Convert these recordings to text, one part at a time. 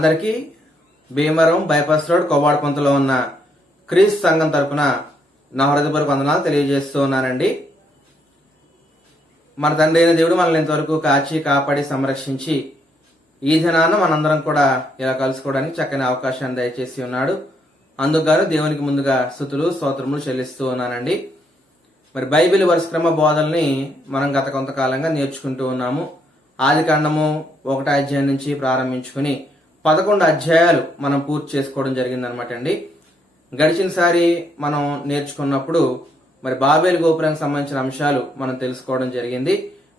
అందరికీ Bhimavaram bypass road కొవ్వాడపంతలో ఉన్న క్రీస్తు సంఘం తరపున నా హృదయపూర్వక వందనాలు తెలియజేస్తూ ఉన్నానండి. మన తండ్రి అయిన దేవుడు మనల్ని ఇంతవరకు కాచి కాపాడి సంరక్షించి ఈ దినాన మనందరం కూడా ఇలా కలుసుకోవడానికి చక్కని అవకాశాన్ని దయచేసి ఉన్నాడు. అందుకు దేవునికి ముందుగా స్తుతులు స్తోత్రములు చెల్లిస్తూ ఉన్నానండి. మరి బైబిల్ వరుసక్రమ బోధల్ని మనం గత కొంతకాలంగా నేర్చుకుంటూ ఉన్నాము. ఆది కాండము 1వ అధ్యాయం నుంచి ప్రారంభించుకుని 11 అధ్యాయాలు మనం పూర్తి చేసుకోవడం జరిగిందనమాట అండి. గడిచినసారి మనం నేర్చుకున్నప్పుడు మరి బాబేలు గోపురానికి సంబంధించిన అంశాలు మనం తెలుసుకోవడం జరిగింది.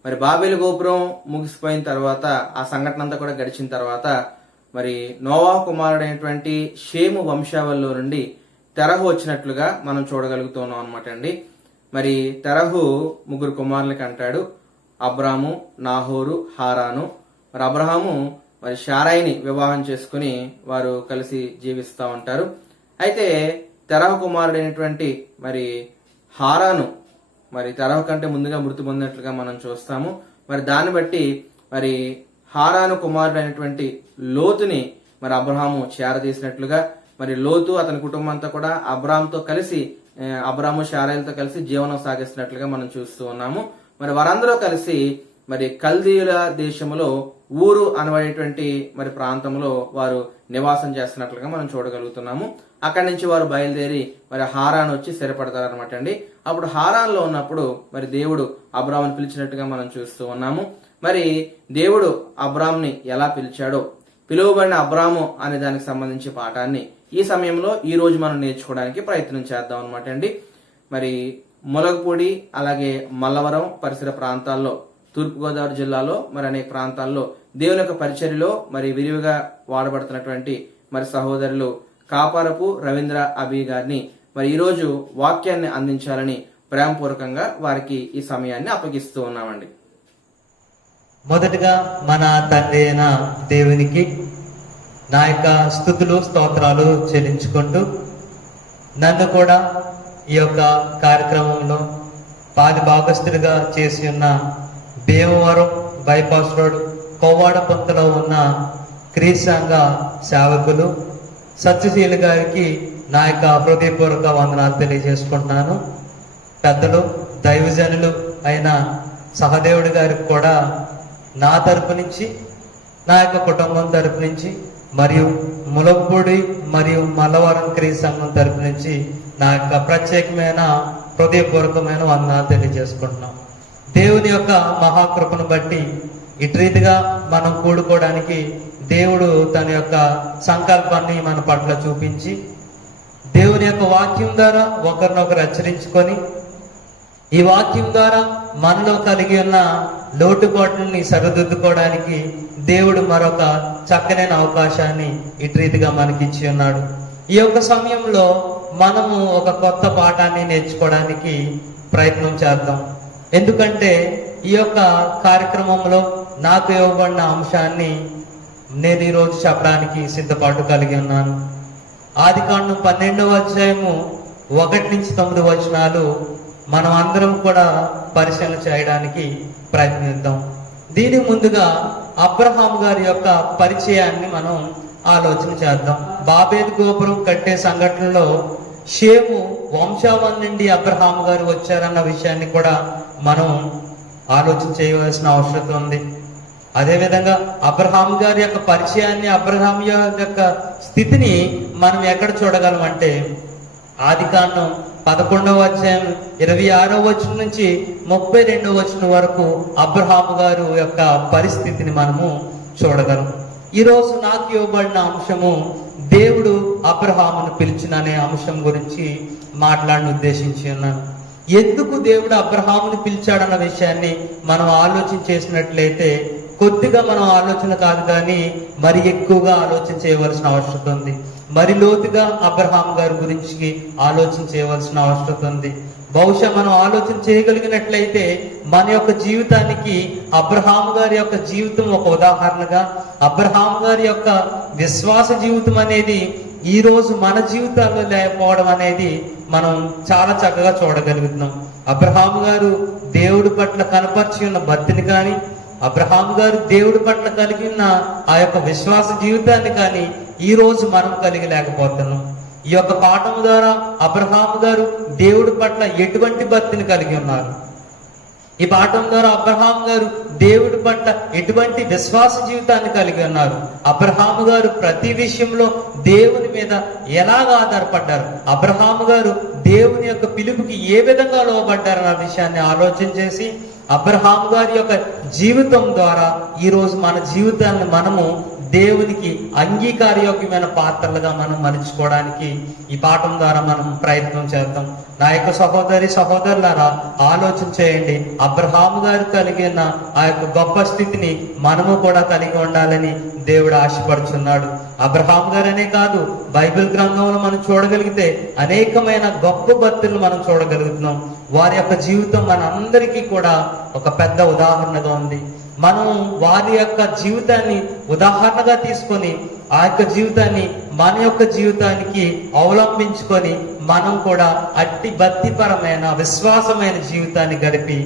మరి బాబేలు గోపురం ముగిసిపోయిన తర్వాత ఆ సంఘటన అంతా కూడా గడిచిన తర్వాత మరి నోవాహు కుమారుడైనటువంటి షేము వంశావళిలో నుండి తెరహు వచ్చినట్లుగా మనం చూడగలుగుతున్నాం అనమాట అండి. మరి తెరహు 3 కుమారులకి అంటాడు, అబ్రాము, నాహోరు, హారాను. మరి అబ్రహాము మరి శారాయిని వివాహం చేసుకుని వారు కలిసి జీవిస్తూ ఉంటారు. అయితే తెరహు కుమారుడైనటువంటి మరి హారాను మరి తెరహు కంటే ముందుగా మృతి పొందినట్లుగా మనం చూస్తాము. మరి దాన్ని బట్టి మరి హారాను కుమారుడైనటువంటి లోతుని మరి అబ్రహాము చేరదీసినట్లుగా మరి లోతు అతని కుటుంబం అంతా కూడా అబ్రాము శారాయిలతో కలిసి జీవనం సాగిస్తున్నట్లుగా మనం చూస్తూ ఉన్నాము. మరి వారందరూ కలిసి మరి కల్దీయుల దేశంలో ఊరు అనబడేటువంటి మరి ప్రాంతంలో వారు నివాసం చేస్తున్నట్లుగా మనం చూడగలుగుతున్నాము. అక్కడి నుంచి వారు బయలుదేరి మరి హారాన్ వచ్చి స్థిరపడతారనమాట అండి. అప్పుడు హారాన్లో ఉన్నప్పుడు మరి దేవుడు అబ్రాముని పిలిచినట్టుగా మనం చూస్తూ ఉన్నాము. మరి దేవుడు అబ్రామ్ని ఎలా పిలిచాడో, పిలువబడిన అబ్రాము అనే దానికి సంబంధించి పాఠాన్ని ఈ సమయంలో ఈ రోజు మనం నేర్చుకోవడానికి ప్రయత్నం చేద్దాం అనమాట అండి. మరి ములగపూడి అలాగే మల్లవరం పరిసర ప్రాంతాల్లో, తూర్పుగోదావరి జిల్లాలో మరి అనేక ప్రాంతాల్లో దేవుని యొక్క పరిచర్యలో మరి విరివిగా వాడబడుతున్నటువంటి మరి సహోదరులు కాపారపు రవీంద్ర అభి గారిని మరి ఈరోజు వాక్యాన్ని అందించాలని ప్రేమపూర్వకంగా వారికి ఈ సమయాన్ని అప్పగిస్తూ ఉన్నామండి. మొదటగా మన తండ్రి అయిన దేవునికి నా యొక్క స్తుతులు స్తోత్రాలు చెల్లించుకుంటూ నన్ను కూడా ఈ యొక్క కార్యక్రమంలో భాగస్తులుగా చేసి ఉన్న భీమవరం బైపాస్ రోడ్ కొవ్వాడపంతలో ఉన్న క్రీస్తు సంఘ సేవకులు సత్యశీల గారికి నా యొక్క హృదయపూర్వక వందనాలు తెలియజేసుకుంటున్నాను. పెద్దలు దైవజనులు అయిన సహదేవుడి గారికి కూడా నా తరపు నుంచి, నా యొక్క కుటుంబం తరపు నుంచి మరియు ములగపూడి మరియు మల్లవరం క్రీస్తు సంఘం తరపు నుంచి నా యొక్క ప్రత్యేకమైన హృదయపూర్వకమైన వందనాలు తెలియజేసుకుంటున్నాం. దేవుని యొక్క మహాకృపను బట్టి ఇటు రీతిగా మనం కూడుకోవడానికి దేవుడు తన యొక్క సంకల్పాన్ని మన పట్ల చూపించి దేవుని యొక్క వాక్యం ద్వారా ఒకరినొకరు హెచ్చరించుకొని ఈ వాక్యం ద్వారా మనలో కలిగి ఉన్న లోటుపాట్లని సరిదిద్దుకోవడానికి దేవుడు మరొక చక్కనైన అవకాశాన్ని ఇటు రీతిగా మనకి ఇచ్చి ఉన్నాడు. ఈ యొక్క సమయంలో మనము ఒక కొత్త పాఠాన్ని నేర్చుకోవడానికి ప్రయత్నం చేద్దాం. ఎందుకంటే ఈ యొక్క కార్యక్రమంలో నాకు ఇవ్వబడిన అంశాన్ని నేను ఈరోజు చెప్పడానికి సిద్ధపాటు కలిగి ఉన్నాను. ఆది కాండం 12వ అధ్యాయము 1 నుంచి 9 వచనాలు మనం అందరం కూడా పరిశీలన చేయడానికి ప్రయత్నిద్దాం. దీనికి ముందుగా అబ్రహాం గారి యొక్క పరిచయాన్ని మనం ఆలోచన చేద్దాం. బాబేలు గోపురం కట్టే సంఘటనలో షేము వంశావళి నుండి అబ్రహాం గారు వచ్చారన్న విషయాన్ని కూడా మనం ఆలోచన చేయవలసిన అవసరం ఉంది. అదేవిధంగా అబ్రహాం గారి యొక్క పరిచయాన్ని, అబ్రహాం యొక్క స్థితిని మనం ఎక్కడ చూడగలం అంటే ఆది కాండం 11వ అధ్యాయం 26వ వచనం నుంచి 32వ వచనం వరకు అబ్రహాము గారు యొక్క పరిస్థితిని మనము చూడగలం. ఈరోజు నాకు ఇవ్వబడిన అంశము దేవుడు అబ్రహామును పిలిచిన అనే అంశం గురించి మాట్లాడిన ఉద్దేశించి ఉన్నాను. ఎందుకు దేవుడు అబ్రహామును పిలిచాడన్న విషయాన్ని మనం ఆలోచన చేసినట్లయితే కొద్దిగా మనం ఆలోచన కాదు కానీ మరి ఎక్కువగా ఆలోచన చేయవలసిన అవసరం ఉంది. మరి లోతుగా అబ్రహాం గారి గురించి ఆలోచన చేయవలసిన అవసరం ఉంది. బహుశా మనం ఆలోచన చేయగలిగినట్లయితే మన యొక్క జీవితానికి అబ్రహాం గారి యొక్క జీవితం ఒక ఉదాహరణగా, అబ్రహాం గారి యొక్క విశ్వాస జీవితం అనేది ఈ రోజు మన జీవితాల్లో లేకపోవడం అనేది మనం చాలా చక్కగా చూడగలుగుతున్నాం. అబ్రహాం గారు దేవుడి పట్ల కనపరిచి ఉన్న భక్తిని కానీ, అబ్రహాం గారు దేవుడి పట్ల కలిగి ఉన్న ఆ యొక్క విశ్వాస జీవితాన్ని కానీ ఈ రోజు మనం కలిగి లేకపోతున్నాం. ఈ యొక్క పాఠం ద్వారా అబ్రహాం గారు దేవుడి పట్ల ఎటువంటి భక్తిని కలిగి ఉన్నారు, ఈ పాఠం ద్వారా అబ్రహాం గారు దేవుడి పట్ల ఎటువంటి విశ్వాస జీవితాన్ని కలిగి ఉన్నారు, అబ్రహాం గారు ప్రతి విషయంలో దేవుని మీద ఎలాగ ఆధారపడ్డారు, అబ్రహాం గారు దేవుని యొక్క పిలుపుకి ఏ విధంగా లోబడ్డారు అన్న విషయాన్ని ఆలోచన చేసి అబ్రహాం గారి యొక్క జీవితం ద్వారా ఈ రోజు మన జీవితాన్ని మనము దేవునికి అంగీకారయోగ్యమైన పాత్రలుగా మనం మలుచుకోవడానికి ఈ పాఠం ద్వారా మనం ప్రయత్నం చేద్దాం. నా యొక్క సహోదరులారా ఆలోచన చేయండి. అబ్రహాము గారు కలిగిన ఆ యొక్క గొప్ప స్థితిని మనము కూడా కలిగి ఉండాలని దేవుడు ఆశపడుచున్నాడు. అబ్రహాం గారనే కాదు, బైబిల్ గ్రంథంలో మనం చూడగలిగితే అనేకమైన గొప్ప భక్తులు మనం చూడగలుగుతున్నాం. వారి యొక్క జీవితం మన అందరికీ కూడా ఒక పెద్ద ఉదాహరణగా ఉంది. మనం వారి యొక్క జీవితాన్ని ఉదాహరణగా తీసుకొని ఆ యొక్క జీవితాన్ని మన యొక్క జీవితానికి అవలంబించుకొని మనం కూడా అట్టి భక్తిపరమైన విశ్వాసమైన జీవితాన్ని గడిపి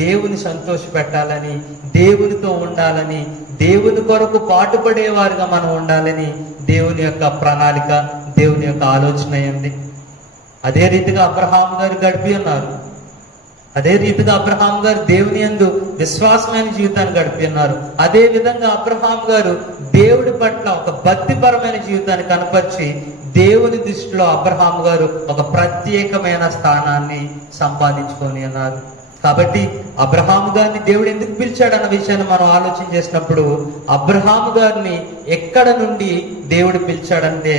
దేవుని సంతోష పెట్టాలని, దేవునితో ఉండాలని, దేవుని కొరకు పాటుపడేవారుగా మనం ఉండాలని దేవుని యొక్క ప్రణాళిక, దేవుని యొక్క ఆలోచన అయింది. అదే రీతిగా అబ్రహాం గారు గడిపి ఉన్నారు. అదే రీతిగా అబ్రహాం గారు దేవుని యందు విశ్వాసమైన జీవితాన్ని గడిపి ఉన్నారు. అదే విధంగా అబ్రహాం గారు దేవుడి పట్ల ఒక భక్తిపరమైన జీవితాన్ని కనపరిచి దేవుని దృష్టిలో అబ్రహాం గారు ఒక ప్రత్యేకమైన స్థానాన్ని సంపాదించుకొని ఉన్నారు. కాబట్టి అబ్రహాము గారిని దేవుడు ఎందుకు పిలిచాడన్న విషయాన్ని మనం ఆలోచన చేసినప్పుడు అబ్రహాము గారిని ఎక్కడ నుండి దేవుడు పిలిచాడంటే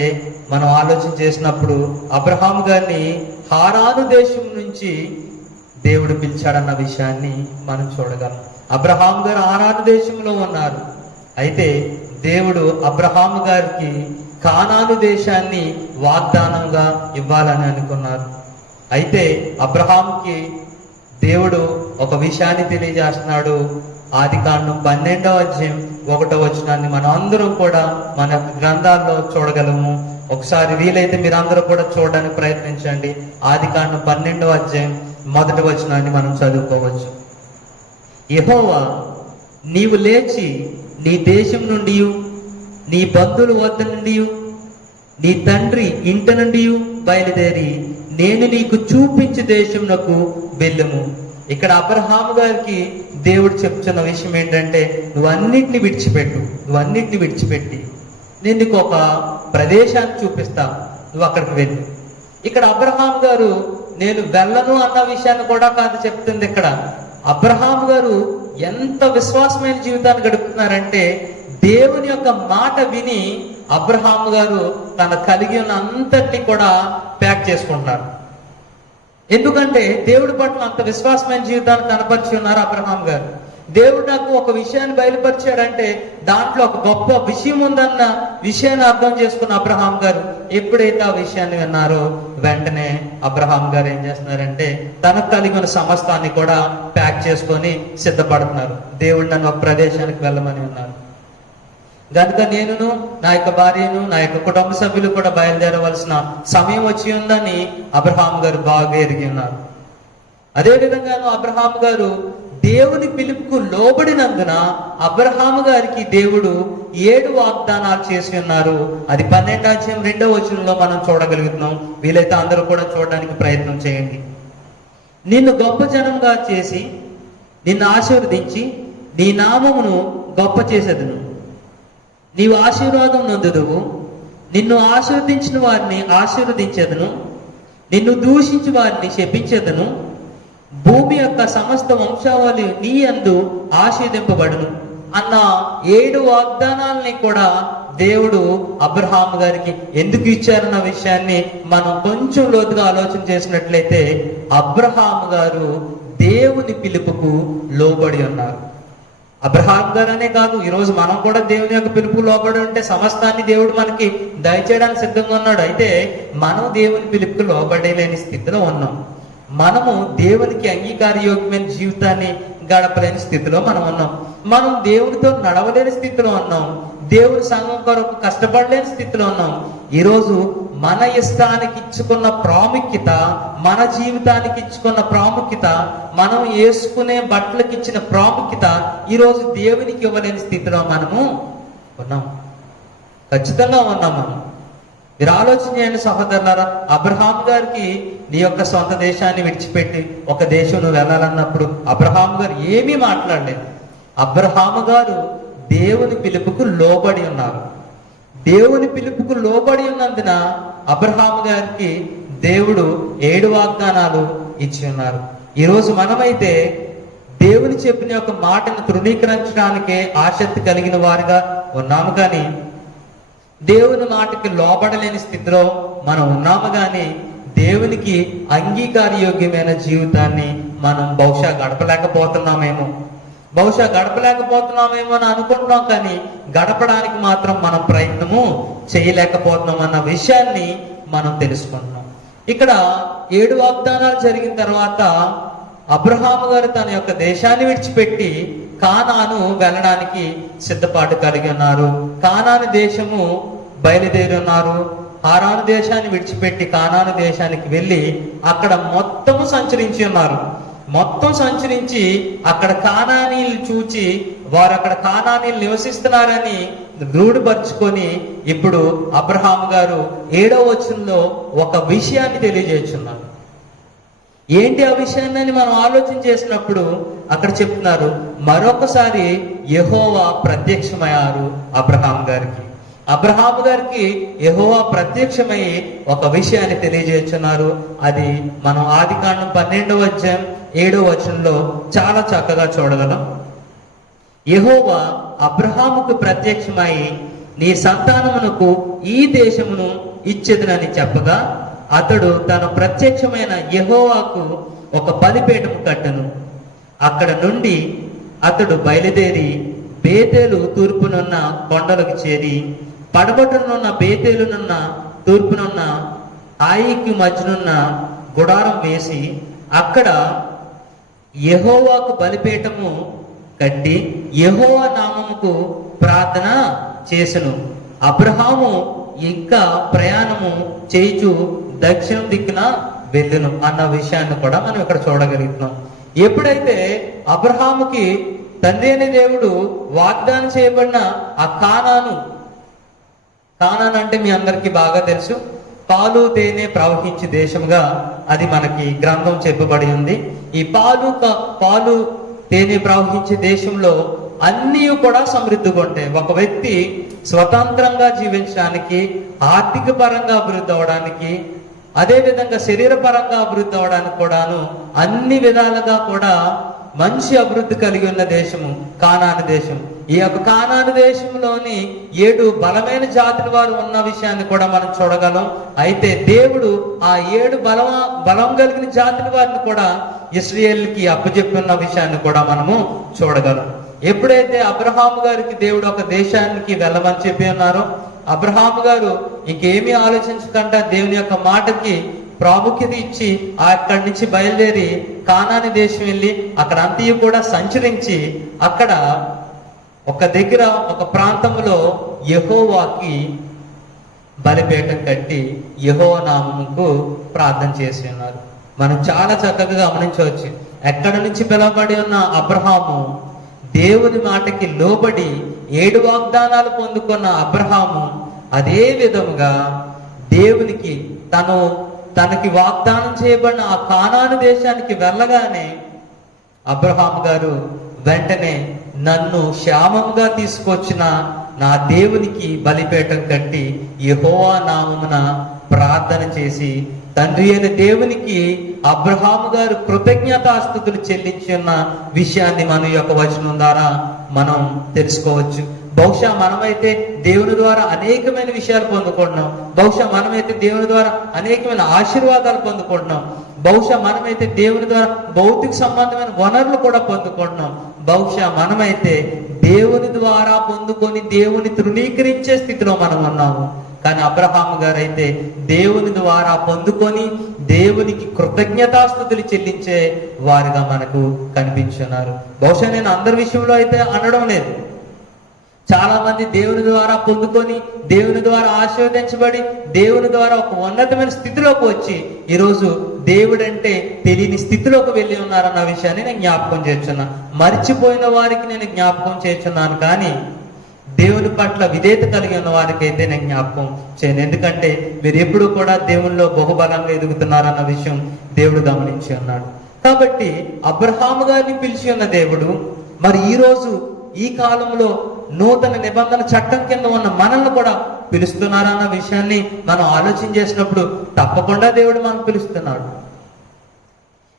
మనం ఆలోచన చేసినప్పుడు అబ్రహాము గారిని హారాను దేశం నుంచి దేవుడు పిలిచాడన్న విషయాన్ని మనం చూడగలం. అబ్రహాం గారు హారాను దేశంలో ఉన్నారు. అయితే దేవుడు అబ్రహాము గారికి కానాను దేశాన్ని వాగ్దానంగా ఇవ్వాలని అనుకున్నారు. అయితే అబ్రహాంకి దేవుడు ఒక విషయాన్ని తెలియజేస్తున్నాడు. ఆదికాండం 12వ అధ్యాయం 1వ వచనాన్ని మనం అందరం కూడా మన గ్రంథాల్లో చూడగలము. ఒకసారి వీలైతే మీరు అందరూ కూడా చూడడానికి ప్రయత్నించండి. ఆదికాండం 12వ అధ్యాయం 1వ వచనాన్ని మనం చదువుకోవచ్చు. యెహోవా, నీవు లేచి నీ దేశం నుండి, నీ బంధువుల వద్ద నుండి, నీ తండ్రి ఇంటి నుండి బయలుదేరి నేను నీకు చూపించే దేశంనకు వెళ్ళుము. ఇక్కడ అబ్రహాము గారికి దేవుడు చెప్తున్న విషయం ఏంటంటే నువ్వు అన్నిటిని విడిచిపెట్టి నేను నీకు ఒక ప్రదేశాన్ని చూపిస్తా, నువ్వు అక్కడికి వెళ్ళు. ఇక్కడ అబ్రహాం గారు నేను వెళ్ళను అన్న విషయాన్ని కూడా కాదు చెప్తుంది. ఇక్కడ అబ్రహాం గారు ఎంత విశ్వాసమైన జీవితాన్ని గడుపుతున్నారంటే దేవుని యొక్క మాట విని అబ్రహాం గారు తన కలిగి ఉన్న అంతటిని కూడా ప్యాక్ చేసుకుంటున్నారు. ఎందుకంటే దేవుడి పట్ల అంత విశ్వాసమైన జీవితాన్ని కనపరిచి ఉన్నారు అబ్రహాం గారు. దేవుడు నాకు ఒక విషయాన్ని బయలుపరిచాడంటే దాంట్లో ఒక గొప్ప విషయం ఉందన్న విషయాన్ని అర్థం చేసుకున్న అబ్రహాం గారు ఎప్పుడైతే ఆ విషయాన్ని విన్నారో వెంటనే అబ్రహాం గారు ఏం చేస్తున్నారంటే తనకు కలిగిన సమస్తాన్ని కూడా ప్యాక్ చేసుకొని సిద్ధపడుతున్నారు. దేవుడు నన్ను ఒక ప్రదేశానికి వెళ్ళమని ఉన్నారు కనుక నేనును నా యొక్క భార్యను నా యొక్క కుటుంబ సభ్యులు కూడా బయలుదేరవలసిన సమయం వచ్చి ఉందని అబ్రహాం గారు బాగా ఎరిగి ఉన్నారు. అదే విధంగాను అబ్రహాం గారు దేవుని పిలుపుకు లోబడినందున అబ్రహాము గారికి దేవుడు 7 వాగ్దానాలు చేసి ఉన్నారు. అది 12వ అధ్యాయం 2వ వచనంలో మనం చూడగలుగుతున్నాం. వీలైతే అందరూ కూడా చూడడానికి ప్రయత్నం చేయండి. నిన్ను గొప్ప జనంగా చేసి నిన్ను ఆశీర్వదించి నీ నామమును గొప్ప చేసేదను. నీవు ఆశీర్వాదం నొందుదువు. నిన్ను ఆశీర్వదించిన వారిని ఆశీర్వదించేదను, నిన్ను దూషించి వారిని శపించేదను. భూమి యొక్క సమస్త వంశావళి నీ యందు ఆశీర్వదింపబడును అన్న 7 వాగ్దానాలని కూడా దేవుడు అబ్రహాం గారికి ఎందుకు ఇచ్చారన్న విషయాన్ని మనం కొంచెం లోతుగా ఆలోచన చేసినట్లయితే అబ్రహాం గారు దేవుని పిలుపుకు లోబడి ఉన్నారు. అబ్రహాం గారు అనే కాదు, ఈరోజు మనం కూడా దేవుని యొక్క పిలుపు లోబడి ఉంటే సమస్తాన్ని దేవుడు మనకి దయచేయడానికి సిద్ధంగా ఉన్నాడు. అయితే మనం దేవుని పిలుపుకు లోబడలేని స్థితిలో ఉన్నాం. మనము దేవునికి అంగీకారయోగ్యమైన జీవితాన్ని గడపలేని స్థితిలో మనం ఉన్నాం. మనం దేవునితో నడవలేని స్థితిలో ఉన్నాం. దేవుని సంఘం కొరకు కష్టపడలేని స్థితిలో ఉన్నాం. ఈరోజు మన ఇష్టానికి ఇచ్చుకున్న ప్రాముఖ్యత, మన జీవితానికి ఇచ్చుకున్న ప్రాముఖ్యత, మనం వేసుకునే బట్టలకు ఇచ్చిన ప్రాముఖ్యత ఈరోజు దేవునికి ఇవ్వలేని స్థితిలో మనము ఉన్నాం. ఖచ్చితంగా ఉన్నాం మనం. మీరు ఆలోచన చేయండి సహోదరులారా. అబ్రహాం గారికి నీ యొక్క సొంత దేశాన్ని విడిచిపెట్టి ఒక దేశం నువ్వు వెళ్ళాలన్నప్పుడు అబ్రహాం గారు ఏమీ మాట్లాడలేదు. అబ్రహాం గారు దేవుని పిలుపుకు లోబడి ఉన్నారు. దేవుని పిలుపుకు లోబడి ఉన్నందున అబ్రహాం గారికి దేవుడు 7 వాగ్దానాలు ఇచ్చి ఉన్నారు. ఈరోజు మనమైతే దేవుని చెప్పిన యొక్క మాటను తృణీకరించడానికే ఆసక్తి కలిగిన వారిగా ఉన్నాము, కానీ దేవుని మాటకి లోబడలేని స్థితిలో మనం ఉన్నాము. కానీ దేవునికి అంగీకారయోగ్యమైన జీవితాన్ని మనం బహుశా గడపలేకపోతున్నామేమో అని అనుకుంటున్నాం, కానీ గడపడానికి మాత్రం మనం ప్రయత్నము చేయలేకపోతున్నాం అన్న విషయాన్ని మనం తెలుసుకుంటున్నాం. ఇక్కడ 7 వాగ్దానాలు జరిగిన తర్వాత అబ్రహాము గారు తన యొక్క దేశాన్ని విడిచిపెట్టి కానాను వెళ్ళడానికి సిద్ధపాటు కలిగి ఉన్నారు. కానాను దేశము బయలుదేరి ఉన్నారు. హారాను దేశాన్ని విడిచిపెట్టి కానాను దేశానికి వెళ్ళి అక్కడ మొత్తము సంచరించి ఉన్నారు. మొత్తం సంచరించి అక్కడ కానానీయులు చూచి వారు అక్కడ కానానీయులు నివసిస్తున్నారని రూఢిపరుచుకొని ఇప్పుడు అబ్రహాం గారు 7వ వచనంలో ఒక విషయాన్ని తెలియజేస్తున్నారు. ఏంటి ఆ విషయాన్ని మనం ఆలోచన చేసినప్పుడు అక్కడ చెప్తున్నారు, మరొకసారి యెహోవా ప్రత్యక్షమయ్యారు అబ్రహాం గారికి. అబ్రహాం గారికి యెహోవా ప్రత్యక్షమై ఒక విషయాన్ని తెలియజేస్తున్నారు. అది మనం ఆదికాండం 12వ అధ్యాయం 7వ వచనంలో చాలా చక్కగా చూడగలం. యెహోవా అబ్రహాముకు ప్రత్యక్షమై నీ సంతానమునకు ఈ దేశమును ఇచ్చెదనని చెప్పగా అతడు తన ప్రత్యక్షమైన యెహోవాకు ఒక బలిపీఠము కట్టెను. అక్కడ నుండి అతడు బయలుదేరి బేతేలు తూర్పునున్న కొండలకు చేరి పడమటనున్న బేతేలునున్న తూర్పునున్న ఆయికి మధ్యనున్న గుడారం వేసి అక్కడ యెహోవాకు బలిపీఠము కట్టి యెహోవా నామముకు ప్రార్థన చేసెను. అబ్రహాము ఇంకా ప్రయాణము చేయుచు దక్షిణం దిక్కున వెళ్ళును అన్న విషయాన్ని కూడా మనం ఇక్కడ చూడగలుగుతున్నాం. ఎప్పుడైతే అబ్రహాముకి తండ్రి అనే దేవుడు వాగ్దానం చేయబడిన ఆ కానాను అంటే మీ అందరికీ బాగా తెలుసు, పాలు తేనె ప్రవహించే దేశంగా అది మనకి గ్రంథం చెప్పబడి ఉంది. ఈ పాలు తేనె ప్రవహించే దేశంలో అన్నీ కూడా సమృద్ధిగా ఉంటాయి. ఒక వ్యక్తి స్వతంత్రంగా జీవించడానికి, ఆర్థిక పరంగా అభివృద్ధి అవడానికి, అదే విధంగా శరీరపరంగా అభివృద్ధి అవడానికి కూడాను అన్ని విధాలుగా కూడా మంచి అభివృద్ధి కలిగి ఉన్న దేశము కానాను దేశం. ఈ యొక్క కానాను దేశంలోని 7 బలమైన జాతుల వారు ఉన్న విషయాన్ని కూడా మనం చూడగలం. అయితే దేవుడు ఆ 7 బలం కలిగిన జాతుల వారిని కూడా ఇశ్రాయేలుకి అప్పచెప్పిన విషయాన్ని కూడా మనము చూడగలం. ఎప్పుడైతే అబ్రహాము గారికి దేవుడు ఒక దేశానికి వెళ్ళమని చెప్పి ఉన్నారో అబ్రహాము గారు ఇంకేమీ ఆలోచించకుండా దేవుని యొక్క మాటకి ప్రాముఖ్యత ఇచ్చి అక్కడి నుంచి బయలుదేరి కానాని దేశం వెళ్ళి అక్కడ అంతయు కూడా సంచరించి అక్కడ ఒక ప్రాంతంలో యెహోవాకి బలిపీఠం కట్టి యెహోవా నామముకు ప్రార్థన చేసి ఉన్నారు. మనం చాలా చక్కగా గమనించవచ్చు. ఎక్కడి నుంచి పిలువబడి ఉన్న అబ్రహాము దేవుని మాటకి లోబడి 7 వాగ్దానాలు పొందుకున్న అబ్రహాము అదే విధముగా దేవునికి తనకి వాగ్దానం చేయబడిన ఆ కానాను దేశానికి వెళ్ళగానే అబ్రహాం గారు వెంటనే నన్ను క్షేమంగా తీసుకొచ్చిన నా దేవునికి బలిపీఠం కట్టి యెహోవా నామమున ప్రార్థన చేసి తండ్రి అయిన దేవునికి అబ్రహాము గారు కృతజ్ఞతాస్తుతులు చెల్లించిన విషయాన్ని మన యొక్క వచనం ద్వారా మనం తెలుసుకోవచ్చు. బహుశా మనమైతే దేవుని ద్వారా అనేకమైన విషయాలు పొందుకుంటున్నాం. బహుశా మనమైతే దేవుని ద్వారా అనేకమైన ఆశీర్వాదాలు పొందుకుంటున్నాం. బహుశా మనమైతే దేవుని ద్వారా భౌతిక సంబంధమైన వనరులు కూడా పొందుకుంటున్నాం. బహుశా మనమైతే దేవుని ద్వారా పొందుకొని దేవుని తృణీకరించే స్థితిలో మనం ఉన్నాము. కానీ అబ్రహాము గారు అయితే దేవుని ద్వారా పొందుకొని దేవునికి కృతజ్ఞతాస్తుతులు చెల్లించే వారిగా మనకు కనిపించున్నారు. బహుశా నేను అందరి విషయంలో అయితే అనడం లేదు. చాలా మంది దేవుని ద్వారా పొందుకొని, దేవుని ద్వారా ఆశీర్వదించబడి, దేవుని ద్వారా ఒక ఉన్నతమైన స్థితిలోకి వచ్చి ఈరోజు దేవుడంటే తెలియని స్థితిలోకి వెళ్ళి ఉన్నారన్న విషయాన్ని నేను జ్ఞాపకం చేస్తున్నాను. మర్చిపోయిన వారికి నేను జ్ఞాపకం చేస్తున్నాను, కానీ దేవుని పట్ల విధేయత కలిగి ఉన్న వారికి అయితే నేను జ్ఞాపకం చేయను. ఎందుకంటే మీరు ఎప్పుడు కూడా దేవునిలో బహుబలంగా ఎదుగుతున్నారన్న విషయం దేవుడు గమనించి ఉన్నాడు. కాబట్టి అబ్రహాము గారిని పిలిచి ఉన్న దేవుడు మరి ఈ రోజు ఈ కాలంలో నూతన నిబంధన చట్టం కింద ఉన్న మనల్ని కూడా పిలుస్తున్నారన్న విషయాన్ని మనం ఆలోచన చేసినప్పుడు తప్పకుండా దేవుడు మనం పిలుస్తున్నాడు.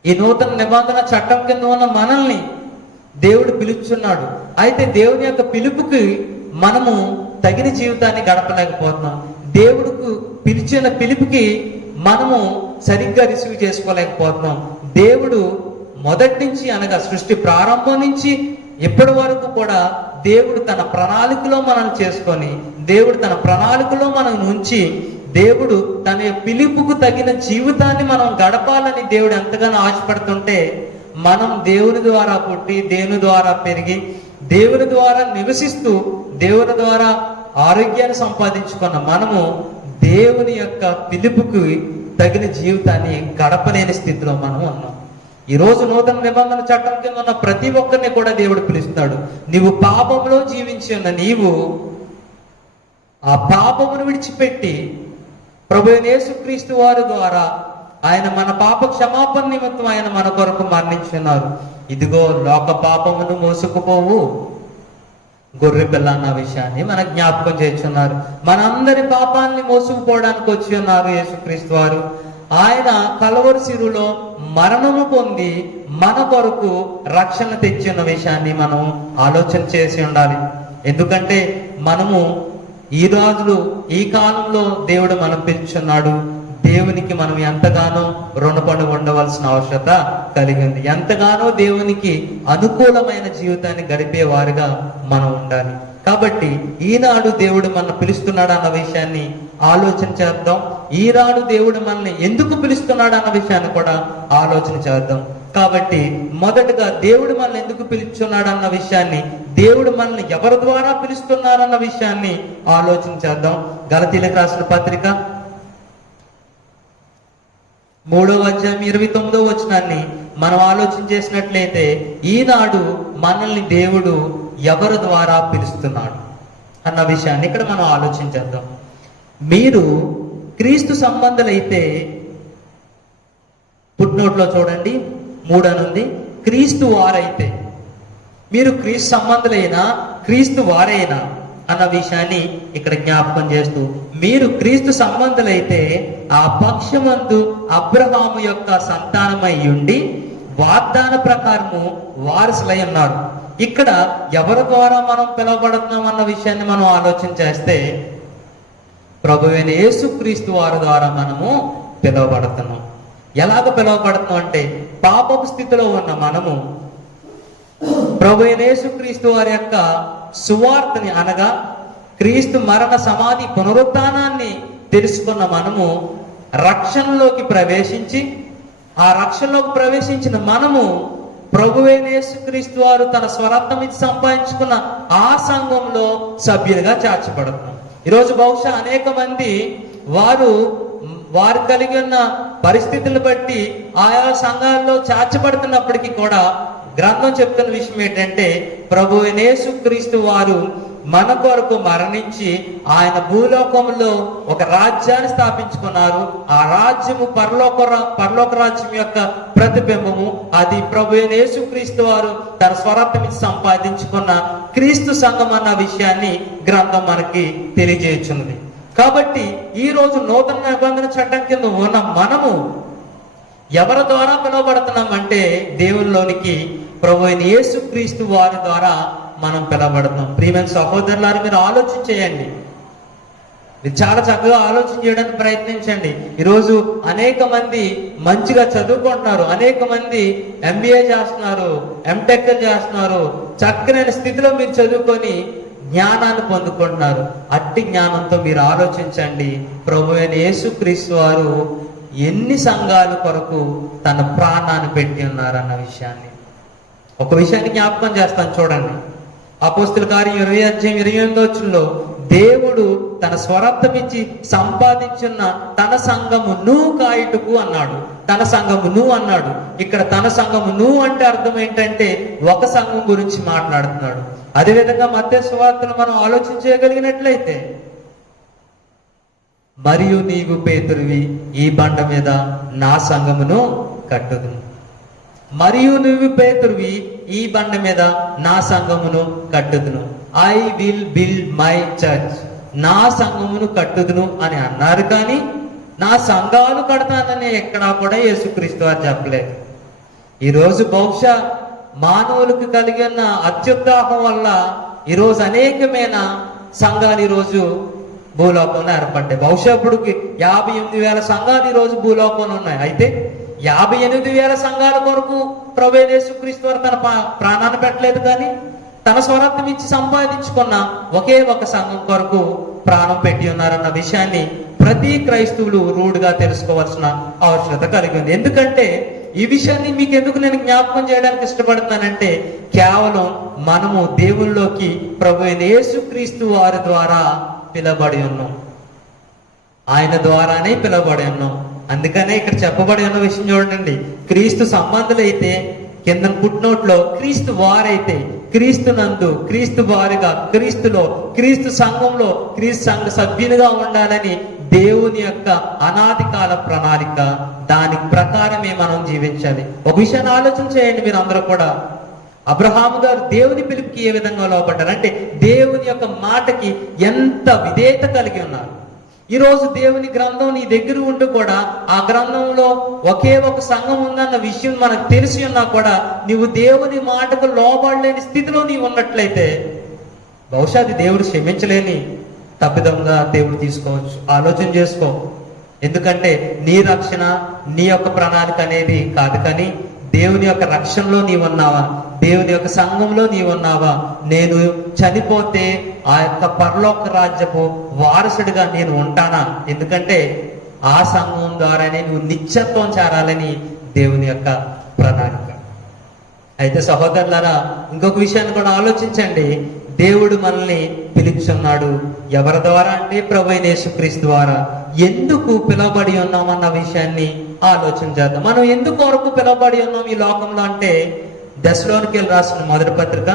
ఈ నూతన నిబంధన చట్టం కింద ఉన్న మనల్ని దేవుడు పిలుచున్నాడు. అయితే దేవుని యొక్క పిలుపుకి మనము తగిన జీవితాన్ని గడపలేకపోతున్నాం. దేవుడికి పిలిచిన పిలుపుకి మనము సరిగ్గా రిసీవ్ చేసుకోలేకపోతున్నాం. దేవుడు మొదటి నుంచి అనగా సృష్టి ప్రారంభం నుంచి ఇప్పటి వరకు కూడా దేవుడు తన ప్రణాళికలో మనల్ని చేసుకొని, దేవుడు తన ప్రణాళికలో మనం ఉంచి, దేవుడు తన పిలుపుకు తగిన జీవితాన్ని మనం గడపాలని దేవుడు ఎంతగానో ఆశపడుతుంటే, మనం దేవుని ద్వారా పుట్టి, దేవుని ద్వారా పెరిగి, దేవుని ద్వారా నివసిస్తూ, దేవుని ద్వారా ఆరోగ్యాన్ని సంపాదించుకున్న మనము దేవుని యొక్క పిలుపుకి తగిన జీవితాన్ని గడపలేని స్థితిలో మనం ఉన్నాం. ఈ రోజు నూతన నిబంధన చట్టం కింద ఉన్న ప్రతి ఒక్కరిని కూడా దేవుడు పిలుస్తాడు. నీవు పాపంలో జీవించి ఉన్న నీవు ఆ పాపమును విడిచిపెట్టి ప్రభువైన యేసుక్రీస్తు వారి ద్వారా ఆయన మన పాప క్షమాపణ నిమిత్తం ఆయన మన కొరకు మరణించున్నారు. ఇదిగో లోక పాపమును మోసుకుపోవు గొర్రె పిల్ల అన్న విషయాన్ని మన జ్ఞాపకం చేస్తున్నారు. మనందరి పాపాలని మోసుకుపోవడానికి వచ్చి ఉన్నారు యేసుక్రీస్తు వారు. ఆయన కలవరి శిలువలో మరణము పొంది మన కొరకు రక్షణ తెచ్చిన విషయాన్ని మనం ఆలోచన చేసి ఉండాలి. ఎందుకంటే మనము ఈ రోజులు ఈ కాలంలో దేవుడు మనం పిలుచున్నాడు. దేవునికి మనం ఎంతగానో రుణపడి ఉండవలసిన అవసరత కలిగి ఉంది. ఎంతగానో దేవునికి అనుకూలమైన జీవితాన్ని గడిపే వారుగా మనం ఉండాలి. కాబట్టి ఈనాడు దేవుడు మన పిలుస్తున్నాడు అన్న విషయాన్ని ఆలోచన చేద్దాం. ఈనాడు దేవుడు మనల్ని ఎందుకు పిలుస్తున్నాడు అన్న విషయాన్ని కూడా ఆలోచన చేద్దాం. కాబట్టి మొదటగా దేవుడు మనల్ని ఎందుకు పిలుస్తున్నాడు అన్న విషయాన్ని, దేవుడు మనల్ని ఎవరి ద్వారా పిలుస్తున్నారన్న విషయాన్ని ఆలోచన చేద్దాం. గలతీయులకు రాసిన పత్రిక 3వ అధ్యాయం 29వ వచనాన్ని మనం ఆలోచన చేసినట్లయితే, ఈనాడు మనల్ని దేవుడు ఎవరి ద్వారా పిలుస్తున్నాడు అన్న విషయాన్ని ఇక్కడ మనం ఆలోచించేద్దాం. మీరు క్రీస్తు సంబంధులైతే, ఫుట్నోట్లో చూడండి 3 అనుంది, క్రీస్తు వారైతే. మీరు క్రీస్తు సంబంధులైనా క్రీస్తు వారైనా అన్న విషయాన్ని ఇక్కడ జ్ఞాపకం చేస్తూ, మీరు క్రీస్తు సంబంధులైతే ఆ పక్షమందు అబ్రహాము యొక్క సంతానమై ఉండి వాగ్దాన ప్రకారము వారసులై ఉన్నారు. ఇక్కడ ఎవరి ద్వారా మనం పిలువబడుతున్నాం అన్న విషయాన్ని మనం ఆలోచన చేస్తే, ప్రభువైన యేసుక్రీస్తు వారి ద్వారా మనము పిలువబడుతున్నాం. ఎలాగ పిలువబడుతున్నాం అంటే, పాపపు స్థితిలో ఉన్న మనము ప్రభువైన యేసుక్రీస్తు వారి యొక్క సువార్తని అనగా క్రీస్తు మరణ సమాధి పునరుత్థానాన్ని తెలుసుకున్న మనము రక్షణలోకి ప్రవేశించి, ఆ రక్షణలోకి ప్రవేశించిన మనము ప్రభువైన యేసుక్రీస్తు వారు తన స్వరత్వం ఇచ్చి సంపాదించుకున్న ఆ సంఘంలో సభ్యులుగా చేర్చబడుతున్నాం. ఈరోజు బహుశా అనేక మంది వారు కలిగి ఉన్న పరిస్థితులను బట్టి ఆయా సంఘాల్లో చేర్చబడుతున్నప్పటికీ కూడా గ్రంథం చెప్తున్న విషయం ఏంటంటే, ప్రభువైన యేసుక్రీస్తు వారు మన కొరకు మరణించి ఆయన భూలోకంలో ఒక రాజ్యాన్ని స్థాపించుకున్నారు. ఆ రాజ్యము పరలోక రాజ్యం యొక్క ప్రతిబింబము. అది ప్రభువైన యేసుక్రీస్తు వారు తన స్వరత్వం ఇచ్చి సంపాదించుకున్న క్రీస్తు సంఘం అన్న విషయాన్ని గ్రంథం మనకి తెలియజేస్తున్నది. కాబట్టి ఈ రోజు నూతన నిబంధన చట్టం కింద ఉన్న మనము ఎవరి ద్వారా పిలువబడుతున్నాం అంటే, దేవునిలోనికి ప్రభువైన యేసుక్రీస్తు వారి ద్వారా మనం పిలవబడుతున్నాం. ప్రియమైన సహోదరులారా, మీరు ఆలోచన చేయండి. మీరు చాలా చక్కగా ఆలోచన చేయడానికి ప్రయత్నించండి. ఈరోజు అనేక మంది మంచిగా చదువుకుంటున్నారు, అనేక మంది MBA చేస్తున్నారు, MTech చేస్తున్నారు. చక్కనైన స్థితిలో మీరు చదువుకొని జ్ఞానాన్ని పొందుకుంటున్నారు. అట్టి జ్ఞానంతో మీరు ఆలోచించండి, ప్రభువైన యేసుక్రీస్తు వారు ఎన్ని సంఘాల కొరకు తన ప్రాణాన్ని పెట్టి ఉన్నారన్న విషయాన్ని. ఒక విషయాన్ని జ్ఞాపకం చేస్తాను చూడండి. అపోస్తుల కార్యం 20:28 దేవుడు తన స్వరత్వం ఇచ్చి సంపాదించున్న తన సంఘమును కాయుటకు అన్నాడు. తన సంఘమును అన్నాడు. ఇక్కడ తన సంఘమును అంటే అర్థం ఏంటంటే ఒక సంఘం గురించి మాట్లాడుతున్నాడు. అదేవిధంగా మత్తయి సువార్తను మనం ఆలోచించగలిగినట్లయితే, మరియు నీవు పేతురువి, ఈ బండ మీద నా సంఘమును కట్టుదును. మరియు నువ్వు పేతురువి, ఈ బండ మీద నా సంఘమును కట్టుదును. I will build my church, నా సంఘమును కట్టుదును అని అన్నారు. కానీ నా సంఘాలు కడతానని ఎక్కడా కూడా యేసుక్రీస్తు వారు చెప్పలేదు. ఈరోజు బహుశా మానవులకు కలిగి ఉన్న అత్యుత్సాహం వల్ల ఈరోజు అనేకమైన సంఘాలు ఈరోజు భూలోకంలో ఏర్పడ్డాయి. బహుశా ఇప్పుడుకి 58,000 సంఘాలు ఈరోజు భూలోకంలో ఉన్నాయి. అయితే 58,000 సంఘాల కొరకు ప్రభువైన యేసుక్రీస్తు వారు తన ప్రాణాన్ని పెట్టలేదు. కానీ తన స్వరత్వం ఇచ్చి సంపాదించుకున్న ఒకే ఒక సంఘం కొరకు ప్రాణం పెట్టి ఉన్నారన్న విషయాన్ని ప్రతి క్రైస్తవులు రూఢిగా తెలుసుకోవాల్సిన అవసరత కలిగి ఉంది. ఎందుకంటే ఈ విషయాన్ని మీకు ఎందుకు నేను జ్ఞాపకం చేయడానికి ఇష్టపడుతున్నానంటే, కేవలం మనము దేవుళ్ళలోకి ప్రభువైన యేసుక్రీస్తు వారి ద్వారా పిలబడి ఉన్నాం. ఆయన ద్వారానే పిలబడి ఉన్నాం. అందుకనే ఇక్కడ చెప్పబడి ఉన్న విషయం చూడండి. క్రీస్తు సంబంధులైతే కింద పుట్టినోట్లో క్రీస్తు వారైతే, క్రీస్తు నందు, క్రీస్తు వారిగా, క్రీస్తులో, క్రీస్తు సంఘంలో, క్రీస్తు సంఘ సభ్యునిగా ఉండాలని దేవుని యొక్క అనాది కాల ప్రణాళిక. దాని ప్రకారమే మనం జీవించాలి. ఒక విషయాన్ని ఆలోచన చేయండి మీరు అందరూ కూడా. అబ్రహాము గారు దేవుని పిలుపుకి ఏ విధంగా లోపడ్డారు అంటే, దేవుని యొక్క మాటకి ఎంత విధేయత కలిగి ఉన్నారు. ఈరోజు దేవుని గ్రంథం నీ దగ్గర ఉంటూ కూడా ఆ గ్రంథంలో ఒకే ఒక సంఘం ఉందన్న విషయం మనకు తెలిసి ఉన్నా కూడా నీవు దేవుని మాటకు లోబడలేని స్థితిలో నీవు ఉన్నట్లయితే బహుశా అది దేవుడు క్షమించలేని తప్పిదంగా దేవుడు తీసుకోవచ్చు. ఆలోచన చేసుకో. ఎందుకంటే నీ రక్షణ, నీ యొక్క ప్రణాళిక అనేది కాదు. కానీ దేవుని యొక్క రక్షణలో నీవున్నావా? దేవుని యొక్క సంఘంలో నీవున్నావా? నేను చనిపోతే ఆ యొక్క పరలోక రాజ్యపు వారసుడిగా నేను ఉంటానా? ఎందుకంటే ఆ సంఘం ద్వారానే నువ్వు నిత్యత్వం చేరాలని దేవుని యొక్క ప్రణాళిక. అయితే సహోదరులారా, ఇంకొక విషయాన్ని కూడా ఆలోచించండి. దేవుడు మనల్ని పిలుచున్నాడు. ఎవరి ద్వారా అంటే ప్రభువైన యేసుక్రీస్తు ద్వారా. ఎందుకు పిలువబడి ఉన్నామన్న విషయాన్ని ఆలోచన చేద్దాం. మనం ఎందుకు వరకు పిలువబడి ఉన్నాం ఈ లోకంలో అంటే, దశలోనికెళ్ళి రాసిన మొదటి పత్రిక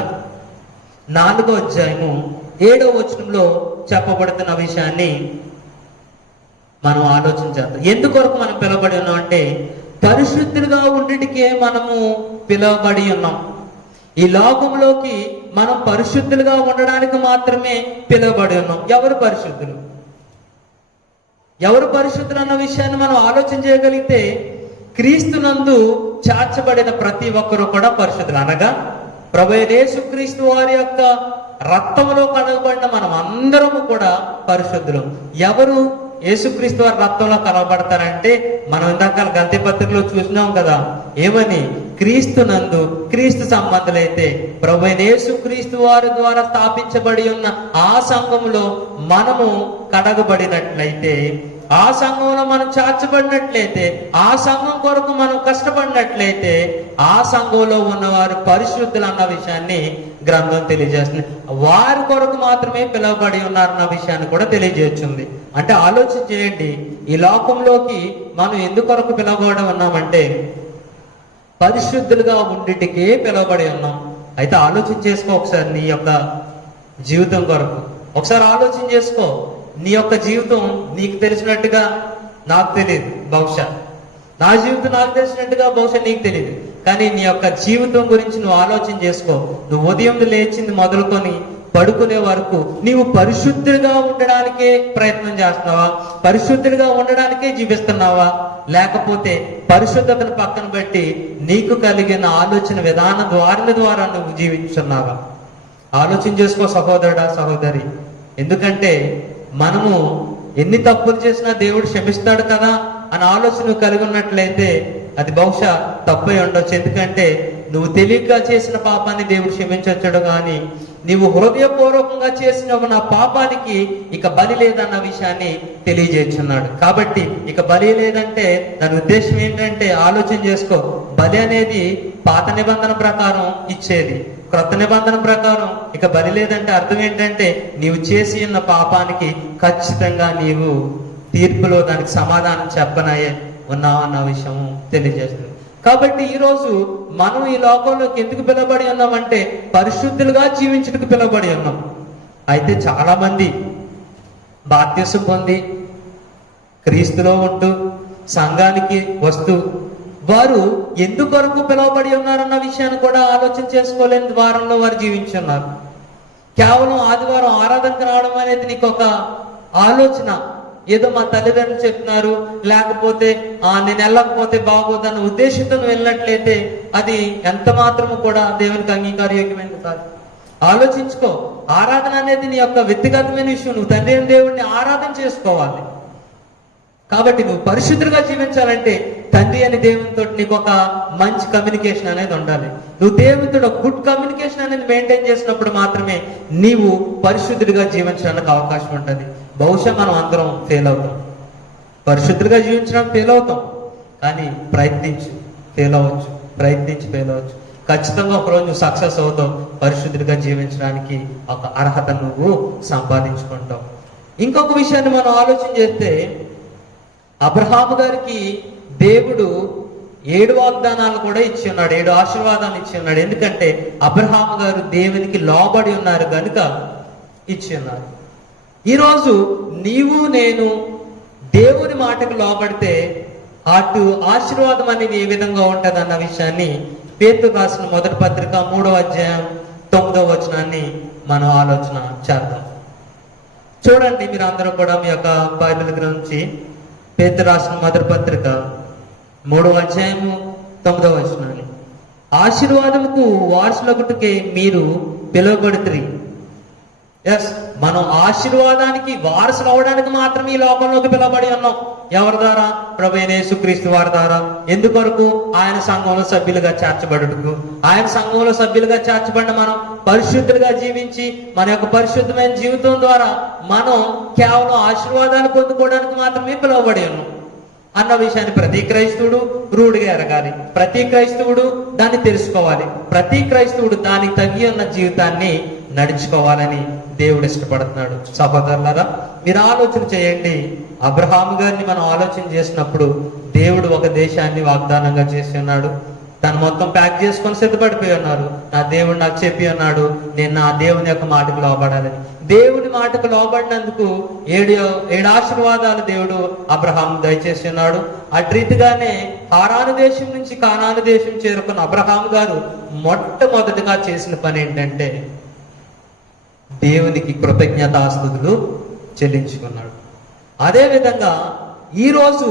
4వ అధ్యాయము 7వ వచనంలో చెప్పబడుతున్న విషయాన్ని మనం ఆలోచన చేద్దాం. ఎందుకొరకు మనం పిలువబడి ఉన్నాం అంటే, పరిశుద్ధులుగా ఉండటికే మనము పిలువబడి ఉన్నాం. ఈ లోకంలోకి మనం పరిశుద్ధులుగా ఉండడానికి మాత్రమే పిలువబడి ఉన్నాం. ఎవరు పరిశుద్ధులు? ఎవరు పరిశుద్ధులు అన్న విషయాన్ని మనం ఆలోచన చేయగలిగితే, క్రీస్తునందు చాచబడిన ప్రతి ఒక్కరూ కూడా పరిశుద్ధులు. అనగా ప్రభువైన యేసుక్రీస్తు వారి యొక్క రక్తంలో కడగబడిన మనం అందరము కూడా పరిశుద్ధులు. ఎవరు యేసుక్రీస్తు వారి రక్తంలో కలవబడతారంటే, మనం ఇందాక గల్తీ పత్రికలో చూసినాం కదా, ఏమని? క్రీస్తు నందు, క్రీస్తు సంబంధులైతే ప్రభువైన యేసుక్రీస్తు వారి ద్వారా స్థాపించబడి ఉన్న ఆ సంఘములో మనము కడగబడినట్లయితే, ఆ సంఘంలో మనం చాచబడినట్లయితే, ఆ సంఘం కొరకు మనం కష్టపడినట్లయితే, ఆ సంఘంలో ఉన్నవారు పరిశుద్ధులు అన్న విషయాన్ని గ్రంథం తెలియజేస్తుంది. వారి కొరకు మాత్రమే పిలువబడి ఉన్నారన్న విషయాన్ని కూడా తెలియజేస్తుంది. అంటే ఆలోచన చేయండి, ఈ లోకంలోకి మనం ఎందుకొరకు పిలువబడి ఉన్నామంటే పరిశుద్ధులుగా ఉండిటికే పిలువబడి ఉన్నాం. అయితే ఆలోచన చేసుకో ఒకసారి నీ యొక్క జీవితం కొరకు. ఒకసారి ఆలోచన చేసుకో. నీ యొక్క జీవితం నీకు తెలిసినట్టుగా నాకు తెలియదు. బహుశా నా జీవితం నాకు తెలిసినట్టుగా బహుశా నీకు తెలియదు. కానీ నీ యొక్క జీవితం గురించి నువ్వు ఆలోచన చేసుకో. నువ్వు ఉదయం లేచింది మొదలుకొని పడుకునే వరకు నీవు పరిశుద్ధుడిగా ఉండడానికే ప్రయత్నం చేస్తున్నావా? పరిశుద్ధుడిగా ఉండడానికే జీవిస్తున్నావా? లేకపోతే పరిశుద్ధతను పక్కన పెట్టి నీకు కలిగిన ఆలోచన విధాన ద్వారా నువ్వు జీవిస్తున్నావా? ఆలోచన చేసుకో సహోదరుడా, సహోదరి. ఎందుకంటే మనము ఎన్ని తప్పులు చేసినా దేవుడు క్షమిస్తాడు కదా అని ఆలోచన కలిగి ఉన్నట్లయితే అది బహుశా తప్పై ఉండొచ్చు. ఎందుకంటే నువ్వు తెలియక చేసిన పాపాన్ని దేవుడు క్షమించొచ్చాడు, కానీ నీవు హృదయపూర్వకంగా చేసిన నా పాపానికి ఇక బలి లేదన్న విషయాన్ని తెలియజేస్తున్నాడు. కాబట్టి ఇక బలి లేదంటే దాని ఉద్దేశం ఏంటంటే ఆలోచన చేసుకో. బలి అనేది పాత నిబంధన ప్రకారం ఇచ్చేది. క్రొత్త నిబంధన ప్రకారం ఇక బలి లేదంటే అర్థం ఏంటంటే నీవు చేసి ఉన్న పాపానికి ఖచ్చితంగా నీవు తీర్పులో దానికి సమాధానం చెప్పనయే ఉన్నావు అన్న విషయం తెలియజేస్తుంది. కాబట్టి ఈరోజు మనం ఈ లోకంలోకి ఎందుకు పిలవబడి ఉన్నామంటే పరిశుద్ధులుగా జీవించడానికి పిలవబడి ఉన్నాం. అయితే చాలా మంది బాప్తిసం పొంది క్రీస్తులో ఉంటూ సంఘానికి వస్తూ వారు ఎందుకొరకు పిలువబడి ఉన్నారన్న విషయాన్ని కూడా ఆలోచన చేసుకోలేని ద్వారంలో వారు జీవించున్నారు. కేవలం ఆదివారం ఆరాధనకు రావడం అనేది నీకు ఒక ఆలోచన, ఏదో మా తల్లిదండ్రులు చెప్తున్నారు, లేకపోతే నేను వెళ్ళకపోతే బాగోదన్న ఉద్దేశంతో వెళ్ళినట్లయితే అది ఎంత మాత్రము కూడా దేవునికి అంగీకారయోగ్యమైనది కాదు. ఆలోచించుకో. ఆరాధన అనేది నీ యొక్క వ్యక్తిగతమైన విషయం. నువ్వు తండ్రి అయిన దేవుడిని ఆరాధన చేసుకోవాలి. కాబట్టి నువ్వు పరిశుద్ధులుగా జీవించాలంటే తండ్రి అని దేవునితో నీకు ఒక మంచి కమ్యూనికేషన్ అనేది ఉండాలి. నువ్వు దేవునితో ఒక గుడ్ కమ్యూనికేషన్ అనేది మెయింటైన్ చేసినప్పుడు మాత్రమే నీవు పరిశుద్ధుడిగా జీవించడానికి అవకాశం ఉంటుంది. బహుశా మనం అందరం ఫెయిల్ అవుతాం, పరిశుద్ధులుగా జీవించడానికి ఫెయిల్ అవుతాం. కానీ ప్రయత్నించు, ఫెయిల్ అవ్వచ్చు, ఫెయిల్ అవ్వచ్చు. ఖచ్చితంగా ఒకరోజు నువ్వు సక్సెస్ అవుతావు. పరిశుద్ధుడిగా జీవించడానికి ఒక అర్హత నువ్వు సంపాదించుకుంటావు. ఇంకొక విషయాన్ని మనం ఆలోచన చేస్తే అబ్రహాము గారికి దేవుడు 7 వాగ్దానాలు కూడా ఇచ్చి ఉన్నాడు, 7 ఆశీర్వాదాలు ఇచ్చి ఉన్నాడు. ఎందుకంటే అబ్రహాము గారు దేవునికి లోబడి ఉన్నారు కనుక ఇచ్చి ఉన్నారు. ఈరోజు నీవు నేను దేవుని మాటకు లోబడితే అటు ఆశీర్వాదం అనేది ఏ విధంగా ఉంటది అన్న విషయాన్ని పేతురు రాసిన మొదటి పత్రిక 3వ అధ్యాయం 9వ వచనాన్ని మనం ఆలోచన చేద్దాం. చూడండి, మీరు అందరూ కూడా మీ యొక్క బైబిల్ గురించి పేతురు రాసిన మొదటి పత్రిక 3వ అధ్యాయము 9వ వచనాన్ని, ఆశీర్వాదముకు వారసులగుటకే మీరు పిలువబడుతురి. మనం ఆశీర్వాదానికి వారసులు అవడానికి మాత్రమే ఈ లోకంలోకి పిలవబడి ఉన్నాం. ఎవరి ద్వారా? ప్రభువైన యేసుక్రీస్తు వారి ద్వారా. ఎందుకొరకు? ఆయన సంఘంలో సభ్యులుగా చేర్చబడుటకు. ఆయన సంఘంలో సభ్యులుగా చేర్చబడిన మనం పరిశుద్ధులుగా జీవించి మన యొక్క పరిశుద్ధమైన జీవితం ద్వారా మనం కేవలం ఆశీర్వాదాలు పొందుకోవడానికి మాత్రమే పిలువబడి ఉన్నాం అన్న విషయాన్ని ప్రతి క్రైస్తవుడు రూఢిగా ఎరగాలి. ప్రతి క్రైస్తవుడు దాన్ని తెలుసుకోవాలి. ప్రతి క్రైస్తవుడు దానికి తగి ఉన్న జీవితాన్ని నడుచుకోవాలని దేవుడు ఇష్టపడుతున్నాడు. సహోదరులారా, మీరు ఆలోచన చేయండి. అబ్రహాము గారిని మనం ఆలోచన చేసినప్పుడు దేవుడు ఒక దేశాన్ని వాగ్దానంగా చేసి ఉన్నాడు. తను మొత్తం ప్యాక్ చేసుకొని సిద్ధపడిపోయి ఉన్నారు. నా దేవుడు నాకు చెప్పి ఉన్నాడు, నేను నా దేవుని యొక్క మాటకు లోబడాలని. దేవుని మాటకు లోబడినందుకు 7 ఆశీర్వాదాలు దేవుడు అబ్రహాం దయచేసి ఉన్నాడు. అటు రీతిగానే హారాను దేశం నుంచి కానాను దేశం చేరుకున్న అబ్రహాం గారు మొట్టమొదటిగా చేసిన పని ఏంటంటే దేవునికి కృతజ్ఞతాస్తుతులు చెల్లించుకున్నాడు. అదే విధంగా ఈ రోజు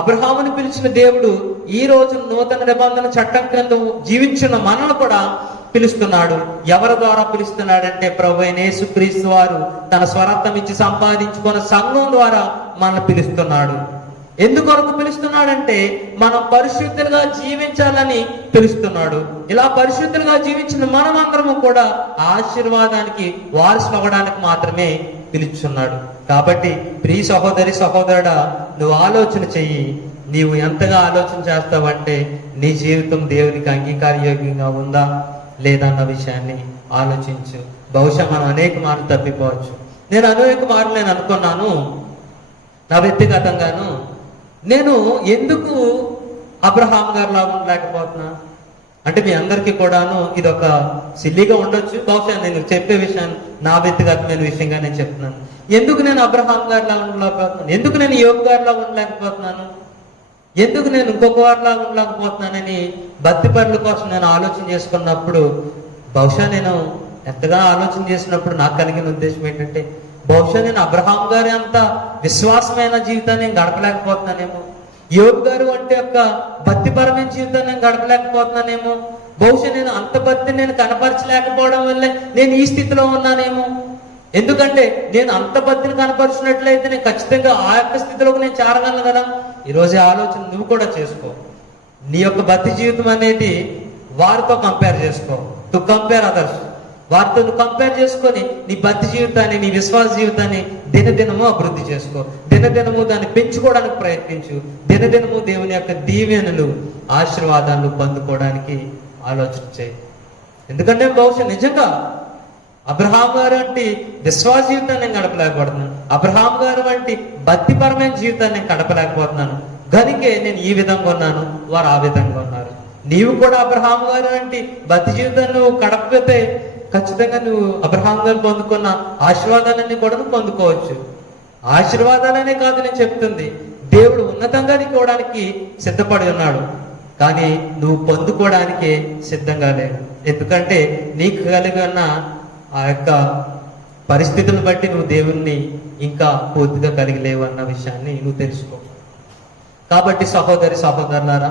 అబ్రహాముని పిలిచిన దేవుడు ఈ రోజు నూతన నిబంధన చట్టం క్రింద జీవించిన మనల్ని కూడా పిలుస్తున్నాడు. ఎవరి ద్వారా పిలుస్తున్నాడంటే ప్రభువైన యేసుక్రీస్తు వారు తన స్వరత్వం ఇచ్చి సంపాదించుకున్న సంఘం ద్వారా మనల్ని పిలుస్తున్నాడు. ఎందుకొరకు పిలుస్తున్నాడంటే మనం పరిశుద్ధులుగా జీవించాలని పిలుస్తున్నాడు. ఇలా పరిశుద్ధులుగా జీవించిన మనమందరము కూడా ఆశీర్వాదానికి వారసులు అవ్వడానికి మాత్రమే పిలుచున్నాడు. కాబట్టి ప్రియ సహోదరి సహోదరుడా, నువ్వు ఆలోచన చెయ్యి. నీవు ఎంతగా ఆలోచన చేస్తావంటే నీ జీవితం దేవునికి అంగీకారయోగ్యంగా ఉందా లేదా అన్న విషయాన్ని ఆలోచించు. బహుశా మనం అనేక మార్లు తప్పిపోవచ్చు. నేను అనేక మార్లు నేను అనుకున్నాను, నా వ్యక్తిగతంగాను, నేను ఎందుకు అబ్రహాం గారిలా ఉండలేకపోతున్నా అంటే మీ అందరికీ కూడాను ఇది ఒక సిల్లీగా ఉండొచ్చు. బహుశా నేను చెప్పే విషయాన్ని నా వ్యక్తిగతమైన విషయంగా నేను చెప్తున్నాను. ఎందుకు నేను అబ్రహాం గారిలా ఉండలేకపోతున్నాను, ఎందుకు నేను యోబు గారిలా ఉండలేకపోతున్నాను, ఎందుకు నేను ఇంకొక వారిలా ఉండలేకపోతున్నానని భక్తి పనుల కోసం నేను ఆలోచన చేసుకున్నప్పుడు బహుశా నేను ఎంతగా ఆలోచన చేసినప్పుడు నాకు కలిగిన ఉద్దేశం ఏంటంటే బహుశా నేను అబ్రహాం గారి అంత విశ్వాసమైన జీవితాన్ని నేను గడపలేకపోతున్నానేమో, యోబు గారు అంటే యొక్క భక్తిపరమైన జీవితాన్ని నేను గడపలేకపోతున్నానేమో, బహుశా నేను అంత భక్తిని నేను కనపరచలేకపోవడం వల్లే నేను ఈ స్థితిలో ఉన్నానేమో. ఎందుకంటే నేను అంత భక్తిని కనపరిచినట్లయితే నేను ఖచ్చితంగా ఆ యొక్క స్థితిలోకి నేను చేరగలను కదా. ఈరోజు ఆలోచన నువ్వు కూడా చేసుకో. నీ యొక్క భక్తి జీవితం అనేది వారితో కంపేర్ చేసుకో. To compare others. వారితో నువ్వు కంపేర్ చేసుకొని నీ భక్తి జీవితాన్ని, నీ విశ్వాస జీవితాన్ని దినదినము అభివృద్ధి చేసుకో. దినదినము దాన్ని పెంచుకోవడానికి ప్రయత్నించు. దినదినము దేవుని యొక్క దీవెనలు, ఆశీర్వాదాలు పొందుకోవడానికి ఆలోచన చేయి. ఎందుకంటే బహుశా నిజంగా అబ్రహాం గారు వంటి విశ్వాస జీవితాన్ని నేను గడపలేకపోతున్నాను, అబ్రహాం గారు వంటి భక్తిపరమైన జీవితాన్ని నేను గడపలేకపోతున్నాను కనుకే నేను ఈ విధంగా ఉన్నాను, వారు ఆ విధంగా ఉన్నారు. నీవు కూడా అబ్రహాం గారు వంటి భక్తి జీవితాన్ని నువ్వు గడపకపోతే ఖచ్చితంగా నువ్వు అబ్రహాం గారు పొందుకున్న ఆశీర్వాదాలన్నీ కూడా నువ్వు పొందుకోవచ్చు. ఆశీర్వాదాలనే కాదు నేను చెప్తుంది, దేవుడు ఉన్నతంగా నీకు ఇవ్వడానికి సిద్ధపడి ఉన్నాడు, కానీ నువ్వు పొందుకోవడానికి సిద్ధంగా లేవు. ఎందుకంటే నీకు కలిగి ఉన్న ఆ యొక్క పరిస్థితులను బట్టి నువ్వు దేవుణ్ణి ఇంకా పూర్తిగా కలిగి లేవు అన్న విషయాన్ని నువ్వు తెలుసుకో. కాబట్టి సహోదరి సహోదరులారా,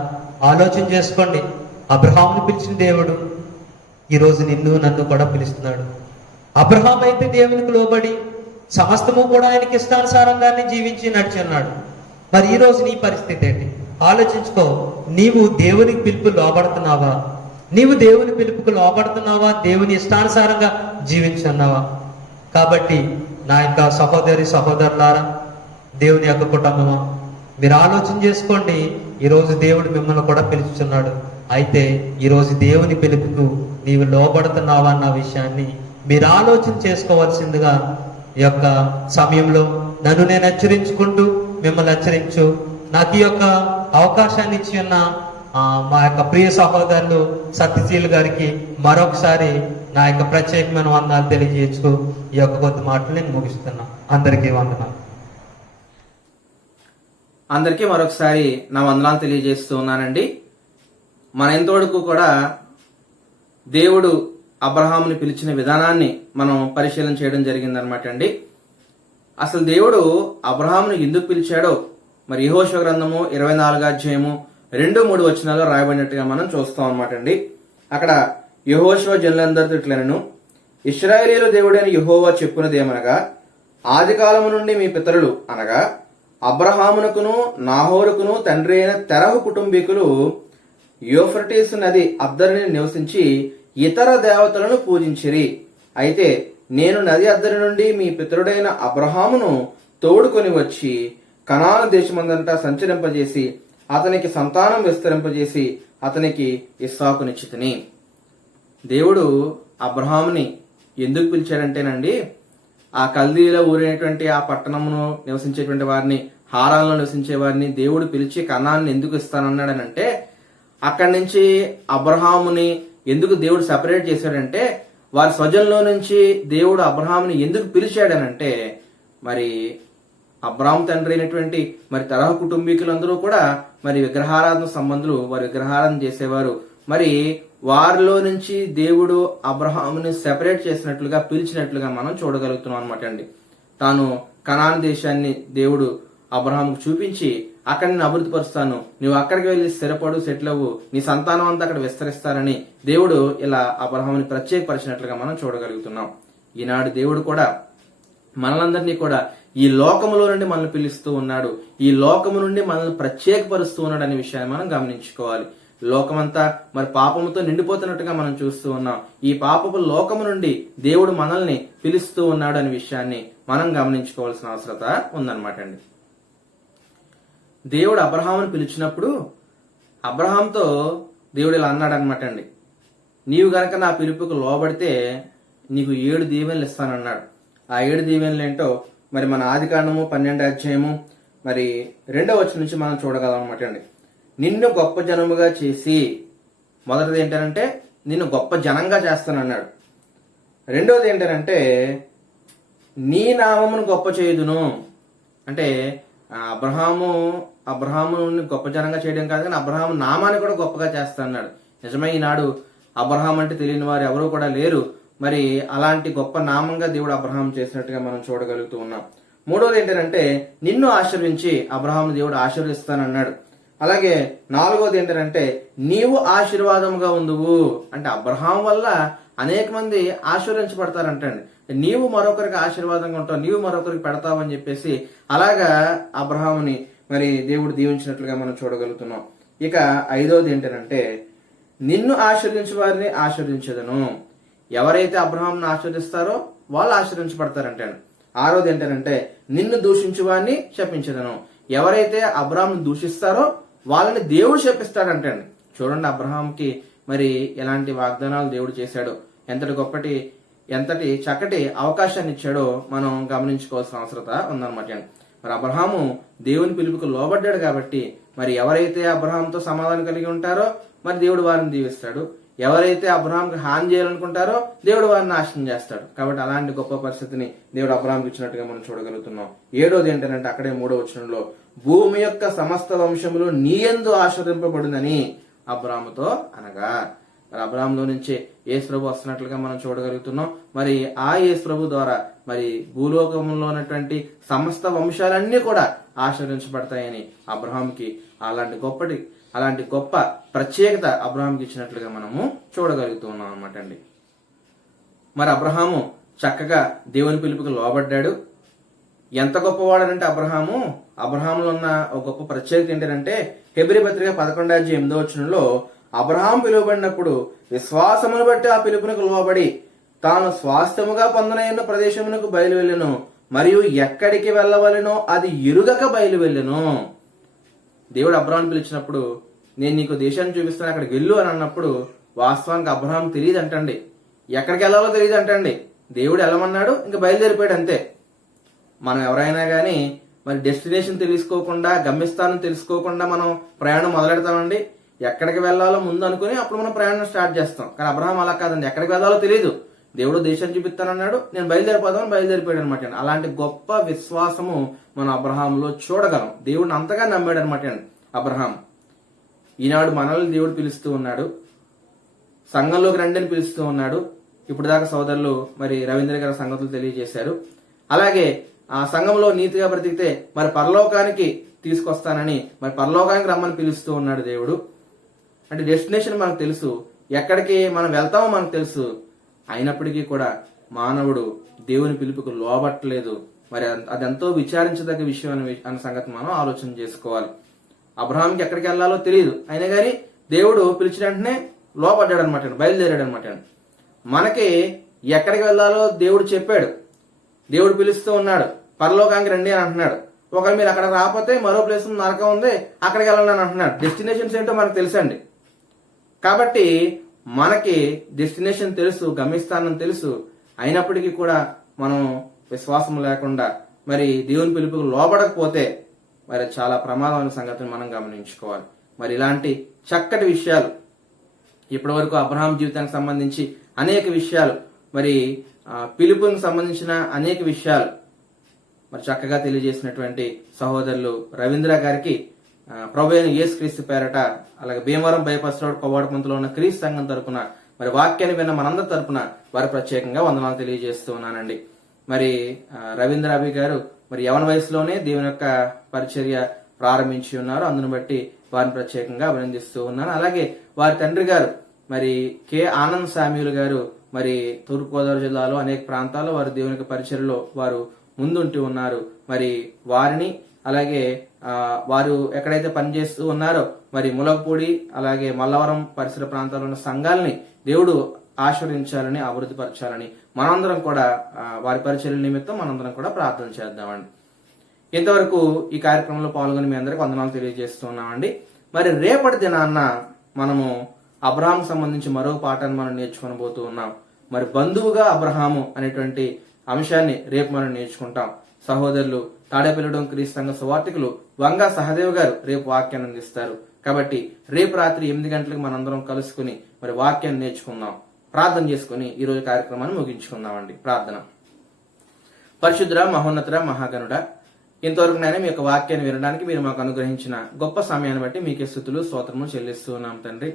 ఆలోచన చేసుకోండి. అబ్రహామును పిలిచిన దేవుడు ఈరోజు నిన్ను నన్ను కూడా పిలుస్తున్నాడు. అబ్రహాం అయితే దేవునికి లోబడి సమస్తము కూడా ఆయనకి ఇష్టానుసారంగానే జీవించి నడిచి ఉన్నాడు. మరి ఈ రోజు నీ పరిస్థితి ఏంటి? ఆలోచించుకో. నీవు దేవునికి పిలుపు లోబడుతున్నావా? నీవు దేవుని పిలుపుకు లోబడుతున్నావా? దేవుని ఇష్టానుసారంగా జీవించున్నావా? కాబట్టి నా యొక్క సహోదరి సహోదరులారా, దేవుని యొక్క కుటుంబమా, మీరు ఆలోచన చేసుకోండి. ఈరోజు దేవుడు మిమ్మల్ని కూడా పిలుచుతున్నాడు. అయితే ఈరోజు దేవుని పిలుపుకు నీవు లోబడుతున్నావా అన్న విషయాన్ని మీరు ఆలోచన చేసుకోవాల్సిందిగా ఈ యొక్క సమయంలో నన్ను నేను హెచ్చరించుకుంటూ మిమ్మల్ని హెచ్చరించు. నాకు ఈ యొక్క అవకాశాన్ని ఇచ్చి ఉన్న మా యొక్క ప్రియ సహోదరులు సత్యశీల్ గారికి మరొకసారి నా యొక్క ప్రత్యేకమైన వందనాలు తెలియజేయచ్చు. ఈ యొక్క కొద్ది మాటలు నేను ముగిస్తున్నా. అందరికీ వందనాలు. అందరికీ మరొకసారి నా వందనాలు తెలియజేస్తూ ఉన్నానండి. మన ఎంతవరకు కూడా దేవుడు అబ్రహాముని పిలిచిన విధానాన్ని మనం పరిశీలన చేయడం జరిగిందనమాట అండి. అసలు దేవుడు అబ్రహాముని ఎందుకు పిలిచాడో మరి యెహోషువ గ్రంథము 24వ అధ్యాయము 2-3 వచనాల్లో రాయబడినట్టుగా మనం చూస్తాం అనమాట అండి. అక్కడ యెహోషువ జనులందరితో ఇట్లనెను, ఇశ్రాయేలీయుల దేవుడైన యెహోవా చెప్పునదేమనగా, ఆది కాలము నుండి మీ పితరులు అనగా అబ్రహామునకును నాహోరుకును తండ్రి అయిన తెరహు కుటుంబీకులు యూఫ్రటీసు నది అద్దరిని నివసించి ఇతర దేవతలను పూజించిరి. అయితే నేను నది అద్దరి నుండి మీ పితరుడైన అబ్రహామును తోడుకొని వచ్చి కనాను దేశమందంతా సంచరింపజేసి అతనికి సంతానం విస్తరింపజేసి అతనికి ఇస్సాకునిచ్చితిని. దేవుడు అబ్రహాముని ఎందుకు పిలిచాడంటేనండి, ఆ కల్దీలో ఊరినటువంటి ఆ పట్టణమును నివసించేటువంటి వారిని, హారాల్లో నివసించే వారిని దేవుడు పిలిచి కనాన్ని ఎందుకు ఇస్తానన్నాడనంటే, అక్కడి నుంచి అబ్రహాముని ఎందుకు దేవుడు సెపరేట్ చేశాడంటే, వారి స్వజంలో నుంచి దేవుడు అబ్రహాముని ఎందుకు పిలిచాడనంటే, మరి అబ్రహాం తండ్రి అయినటువంటి మరి తరహ కుటుంబీకులందరూ కూడా మరి విగ్రహారాధన సంబంధులు, వారి విగ్రహారాధన చేసేవారు. మరి వారిలో నుంచి దేవుడు అబ్రహాముని సెపరేట్ చేసినట్లుగా, పిలిచినట్లుగా మనం చూడగలుగుతున్నాం అనమాట అండి. తాను కనాను దేశాన్ని దేవుడు అబ్రహాముకు చూపించి, అక్కడ నేను అభివృద్ధి పరుస్తాను, నువ్వు అక్కడికి వెళ్ళి స్థిరపడు, సెటిల్ అవ్వు, నీ సంతానం అంతా అక్కడ విస్తరిస్తారని దేవుడు ఇలా అబ్రహాముని ప్రత్యేకపరిచినట్లుగా మనం చూడగలుగుతున్నాం. ఈనాడు దేవుడు కూడా మనలందరినీ కూడా ఈ లోకములో నుండి మనల్ని పిలుస్తూ ఉన్నాడు, ఈ లోకము నుండి మనల్ని ప్రత్యేకపరుస్తూ ఉన్నాడు అనే విషయాన్ని మనం గమనించుకోవాలి. లోకమంతా మరి పాపముతో నిండిపోతున్నట్టుగా మనం చూస్తూ ఉన్నాం. ఈ పాపపు లోకము నుండి దేవుడు మనల్ని పిలుస్తూ ఉన్నాడు అనే విషయాన్ని మనం గమనించుకోవాల్సిన అవసరత ఉందన్నమాట అండి. దేవుడు అబ్రహామును పిలిచినప్పుడు అబ్రహాంతో దేవుడు ఇలా అన్నాడు అనమాట అండి, నీవు గనక నా పిలుపుకు లోబడితే నీకు 7 దీవెనలు ఇస్తానన్నాడు. ఆ 7 దీవెనలు ఏంటో మరి మన ఆదికాండము 12వ అధ్యాయము మరి 2వ వచనం నుంచి మనం చూడగలం అనమాట అండి. నిన్ను గొప్ప జనముగా చేసి, మొదటిది ఏంటంటే నిన్ను గొప్ప జనంగా చేస్తానన్నాడు. రెండోది ఏంటంటే నీ నామమును గొప్ప చేయుదును. అంటే అబ్రహాము గొప్ప జనంగా చేయడం కాదు, కానీ అబ్రహాము నామాన్ని కూడా గొప్పగా చేస్తా అన్నాడు. నిజమే, ఈనాడు అబ్రహాం అంటే తెలియని వారు ఎవరు కూడా లేరు. మరి అలాంటి గొప్ప నామంగా దేవుడు అబ్రహాం చేసినట్టుగా మనం చూడగలుగుతూ ఉన్నాం. మూడోది ఏంటంటే నిన్ను ఆశీర్వించి అబ్రహాం దేవుడు ఆశీర్విస్తానన్నాడు. అలాగే 4వది ఏంటంటే నీవు ఆశీర్వాదముగా ఉండువు. అంటే అబ్రహాం వల్ల అనేక మంది ఆశీర్వించబడతారంటండి. నీవు మరొకరికి ఆశీర్వాదంగా ఉంటావు, నీవు మరొకరికి పెడతావు అని చెప్పేసి అలాగా అబ్రహాముని మరి దేవుడు దీవించినట్లుగా మనం చూడగలుగుతున్నాం. ఇక 5వది ఏంటంటే నిన్ను ఆశీర్వించే వారిని ఆశీర్వించదను. ఎవరైతే అబ్రహాంను ఆశీర్వదిస్తారో వాళ్ళు ఆశీర్వించబడతారంటాడు. ఆరోది ఏంటంటే నిన్ను దూషించు వాడిని శపించదను. ఎవరైతే అబ్రహాంను దూషిస్తారో వాళ్ళని దేవుడు శపిస్తాడంటండి. చూడండి అబ్రహాంకి మరి ఎలాంటి వాగ్దానాలు దేవుడు చేశాడో, ఎంతటి చక్కటి అవకాశాన్ని ఇచ్చాడో మనం గమనించుకోవాల్సిన అవసరత ఉందన్నమాట. మరి అబ్రహాము దేవుని పిలుపుకు లోబడ్డాడు కాబట్టి మరి ఎవరైతే అబ్రహాంతో సమాధానం కలిగి ఉంటారో మరి దేవుడు వారిని దీవిస్తాడు. ఎవరైతే అబ్రహాంకి హాని చేయాలనుకుంటారో దేవుడు వారిని నాశనం చేస్తాడు. కాబట్టి అలాంటి గొప్ప పరిస్థితిని దేవుడు అబ్రహాంకి ఇచ్చినట్టుగా మనం చూడగలుగుతున్నాం. 7వది ఏంటంటే అక్కడే 3వ వచనంలో భూమి యొక్క సమస్త వంశములు నీయందు ఆశీర్వదింపబడునని అబ్రహాముతో అనగా, మరి అబ్రహాంలో నుంచే యేసు ప్రభు వస్తున్నట్లుగా మనం చూడగలుగుతున్నాం. మరి ఆ యేసు ప్రభు ద్వారా మరి భూలోకంలో ఉన్నటువంటి సమస్త వంశాలన్నీ కూడా ఆశీర్వించబడతాయని అబ్రహాంకి అలాంటి గొప్ప ప్రత్యేకత అబ్రహాంకి ఇచ్చినట్లుగా మనము చూడగలుగుతూ ఉన్నాం అనమాట అండి. మరి అబ్రహాము చక్కగా దేవుని పిలుపుకి లోబడ్డాడు. ఎంత గొప్పవాడనంటే అబ్రహాములో ఉన్న ఒక గొప్ప ప్రత్యేకత ఏంటంటే హెబ్రీ పత్రిక 11:8 అబ్రహాం పిలువబడినప్పుడు విశ్వాసమును బట్టి ఆ పిలుపునకు లోబడి తాను స్వాస్థ్యముగా పొందనైన ప్రదేశమునకు బయలువెళ్ళెను, మరియు ఎక్కడికి వెళ్ళవలెనో అది ఎరుగక బయలువెళ్ళెను. దేవుడు అబ్రహాం పిలిచినప్పుడు నేను నీకు దేశాన్ని చూపిస్తాను అక్కడికి వెళ్ళు అని అన్నప్పుడు వాస్తవానికి అబ్రహాం తెలియదు అంటండి, ఎక్కడికి వెళ్ళాలో తెలియదు అంటండి. దేవుడు వెళ్ళమన్నాడు, ఇంకా బయలుదేరిపోయాడు అంతే. మనం ఎవరైనా కానీ మరి డెస్టినేషన్ తెలుసుకోకుండా, గమ్యస్థానం తెలుసుకోకుండా మనం ప్రయాణం మొదలెడతామండి. ఎక్కడికి వెళ్ళాలో ముందు అనుకుని అప్పుడు మనం ప్రయాణం స్టార్ట్ చేస్తాం. కానీ అబ్రహాం అలా కాదండి, ఎక్కడికి వెళ్ళాలో తెలియదు. దేవుడు దేశం చూపిస్తానన్నాడు, నేను బయలుదేరిపోదామని బయలుదేరిపోయాడు అనమాట. అలాంటి గొప్ప విశ్వాసము మనం అబ్రహాంలో చూడగలం. దేవుడిని అంతగా నమ్మాడు అనమాట అబ్రహాం. ఈనాడు మనల్ని దేవుడు పిలుస్తూ ఉన్నాడు, సంఘంలోకి రండి అని పిలుస్తూ ఉన్నాడు. ఇప్పుడు దాకా సోదరులు మరి రవీంద్ర గారి సంగతులు తెలియజేశారు. అలాగే ఆ సంఘంలో నీతిగా బ్రతికితే మరి పరలోకానికి తీసుకొస్తానని మరి పరలోకానికి రమ్మని పిలుస్తూ ఉన్నాడు దేవుడు. అంటే డెస్టినేషన్ మనకు తెలుసు, ఎక్కడికి మనం వెళ్తామో మనకు తెలుసు. అయినప్పటికీ కూడా మానవుడు దేవుని పిలుపుకు లోబట్టలేదు. మరి అదెంతో విచారించదగ్గ విషయం అనే సంగతి మనం ఆలోచన చేసుకోవాలి. అబ్రహాంకి ఎక్కడికి వెళ్ళాలో తెలియదు, అయినా కానీ దేవుడు పిలిచిన వెంటనే లోపడ్డాడు అనమాట, బయలుదేరాడు అనమాట. మనకి ఎక్కడికి వెళ్ళాలో దేవుడు చెప్పాడు, దేవుడు పిలుస్తూ ఉన్నాడు, పరలోకానికి రండి అని అంటున్నాడు. ఒకవేళ మీరు అక్కడ రాకపోతే మరో ప్లేస్ నరకం ఉంది, అక్కడికి వెళ్ళండి అని అంటున్నాడు. డెస్టినేషన్స్ ఏంటో మనకు తెలుసండి. కాబట్టి మనకి డెస్టినేషన్ తెలుసు, గమ్యస్థానం తెలుసు. అయినప్పటికీ కూడా మనం విశ్వాసం లేకుండా మరి దేవుని పిలుపుకు లోబడకపోతే మరి చాలా ప్రమాదమైన సంగతిని మనం గమనించుకోవాలి. మరి ఇలాంటి చక్కటి విషయాలు ఇప్పటి వరకు అబ్రహాం జీవితానికి సంబంధించి అనేక విషయాలు, మరి పిలుపునికి సంబంధించిన అనేక విషయాలు మరి చక్కగా తెలియజేసినటువంటి సహోదరులు రవీంద్ర గారికి ప్రభు అయిన యేసుక్రీస్తు పేరట, అలాగే భీమవరం బైపాస్ రోడ్ కొవ్వాడపంతులో ఉన్న క్రీస్తు సంఘం తరపున మరి వాక్యాన్ని విన్న మనందరి తరపున వారి ప్రత్యేకంగా వందనాలు తెలియజేస్తూ ఉన్నానండి. మరి రవీంద్ర అభి గారు మరి యవన వయసులోనే దేవుని యొక్క పరిచర్య ప్రారంభించి ఉన్నారు. అందును బట్టి వారిని ప్రత్యేకంగా అభినందిస్తూ ఉన్నాను. అలాగే వారి తండ్రి గారు మరి కె ఆనంద్ సామ్యూల్ గారు మరి తూర్పుగోదావరి జిల్లాలో అనేక ప్రాంతాల్లో వారు దేవుని యొక్క పరిచర్యలో వారు ముందుంటూ ఉన్నారు. మరి వారిని అలాగే వారు ఎక్కడైతే పనిచేస్తూ ఉన్నారో మరి ములగపూడి అలాగే మల్లవరం పరిసర ప్రాంతాల్లో ఉన్న సంఘాలని దేవుడు ఆశీర్వదించాలని, అభివృద్ధి పరచాలని మనందరం కూడా వారి పరిచర్యల నిమిత్తం మనందరం కూడా ప్రార్థన చేద్దామండి. ఇంతవరకు ఈ కార్యక్రమంలో పాల్గొని మీ అందరికి వందనాలు తెలియజేస్తున్నామండి. మరి రేపటి దినాన్న మనము అబ్రహాం సంబంధించి మరో పాఠాన్ని మనం నేర్చుకొనబోతూ ఉన్నాం. మరి బంధువుగా అబ్రహాము అనేటువంటి అంశాన్ని రేపు మనం నేర్చుకుంటాం. సహోదరులు తాడేపల్లిగూడెం క్రీస్తు సంఘ సువార్థికులు వంగా సహదేవ్ గారు రేపు వాక్యాన్ని అందిస్తారు. కాబట్టి రేపు రాత్రి 8 గంటలకు మనందరం కలుసుకుని మరి వాక్యాన్ని నేర్చుకుందాం, ప్రార్థన చేసుకుని ఈ రోజు కార్యక్రమాన్ని ముగించుకుందామండి. ప్రార్థన. పరిశుద్ధుడ, మహోన్నతుడ, మహాగణుడ, ఇంతవరకు నేను మీ యొక్క వాక్యాన్ని వినడానికి మీరు మాకు అనుగ్రహించిన గొప్ప సమయాన్ని బట్టి మీకే స్తుతులు స్తోత్రములు చెల్లిస్తూ ఉన్నాం తండ్రి.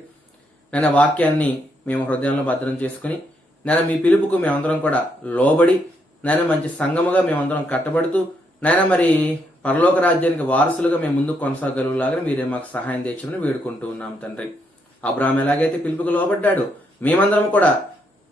నేను వాక్యాన్ని మేము హృదయంలో భద్రం చేసుకుని నేను మీ పిలుపుకు మేమందరం కూడా లోబడి నేను మంచి సంఘముగా మేమందరం కట్టబడుతూ నాయన మరి పరలోక రాజ్యానికి వారసులుగా మేము ముందుకు కొనసాగలుగులాగా మీరే మాకు సహాయం తెచ్చమని వేడుకుంటూ ఉన్నాం తండ్రి. అబ్రహాం ఎలాగైతే పిలుపుకు లోబడ్డాడో మేమందరం కూడా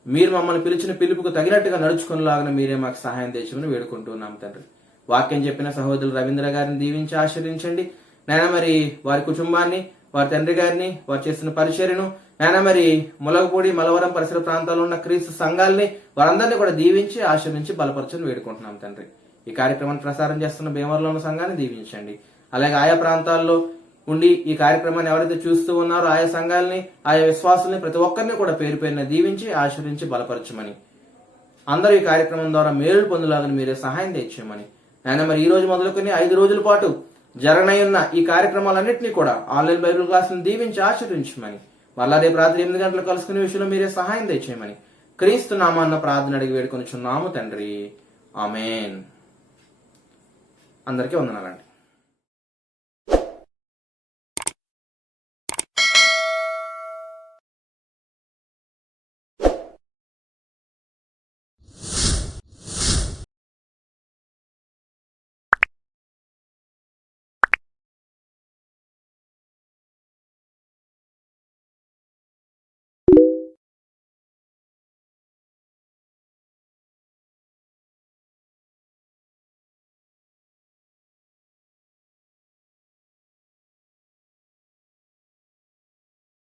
మీరు మమ్మల్ని పిలిచిన పిలుపుకు తగినట్టుగా నడుచుకునేలాగా మీరే మాకు సహాయం తెచ్చమని వేడుకుంటూ ఉన్నాం తండ్రి. వాక్యం చెప్పిన సహోదరులు రవీంద్ర గారిని దీవించి ఆశీర్వదించండి నాయన. మరి వారి కుటుంబాన్ని, వారి తండ్రి గారిని, వారు చేసిన పరిచర్యను, నాయన మరి ములగపూడి, మలవరం పరిసర ప్రాంతాల్లో ఉన్న క్రీస్తు సంఘాలని వారందరినీ కూడా దీవించి ఆశీర్వించి బలపరచని వేడుకుంటున్నాం తండ్రి. ఈ కార్యక్రమాన్ని ప్రసారం చేస్తున్న భీమవరంలో ఉన్న సంఘాన్ని దీవించండి. అలాగే ఆయా ప్రాంతాల్లో ఉండి ఈ కార్యక్రమాన్ని ఎవరైతే చూస్తూ ఉన్నారో ఆయా సంఘాలని, ఆయా విశ్వాసాలని ప్రతి ఒక్కరిని కూడా పేరు పేరున దీవించి ఆశీర్వించి బలపరచమని, అందరూ ఈ కార్యక్రమం ద్వారా మేలు పొందులాగని మీరే సహాయం తెచ్చేయమని, ఆయన మరి ఈ రోజు మొదలుకొని 5 రోజుల పాటు జరగనయున్న ఈ కార్యక్రమాలన్నింటినీ కూడా ఆన్లైన్ బైబిల్ క్లాసులను దీవించి ఆశీర్వించమని, మళ్ళా రేపు రాత్రి 8 గంటలకు కలుసుకునే విషయంలో మీరే సహాయం తెచ్చేయమని క్రీస్తు నామాన్న ప్రార్థన అడిగి వేడుకొనిచున్నాము తండ్రి. ఆమేన్. అందరికీ వందనాలండి.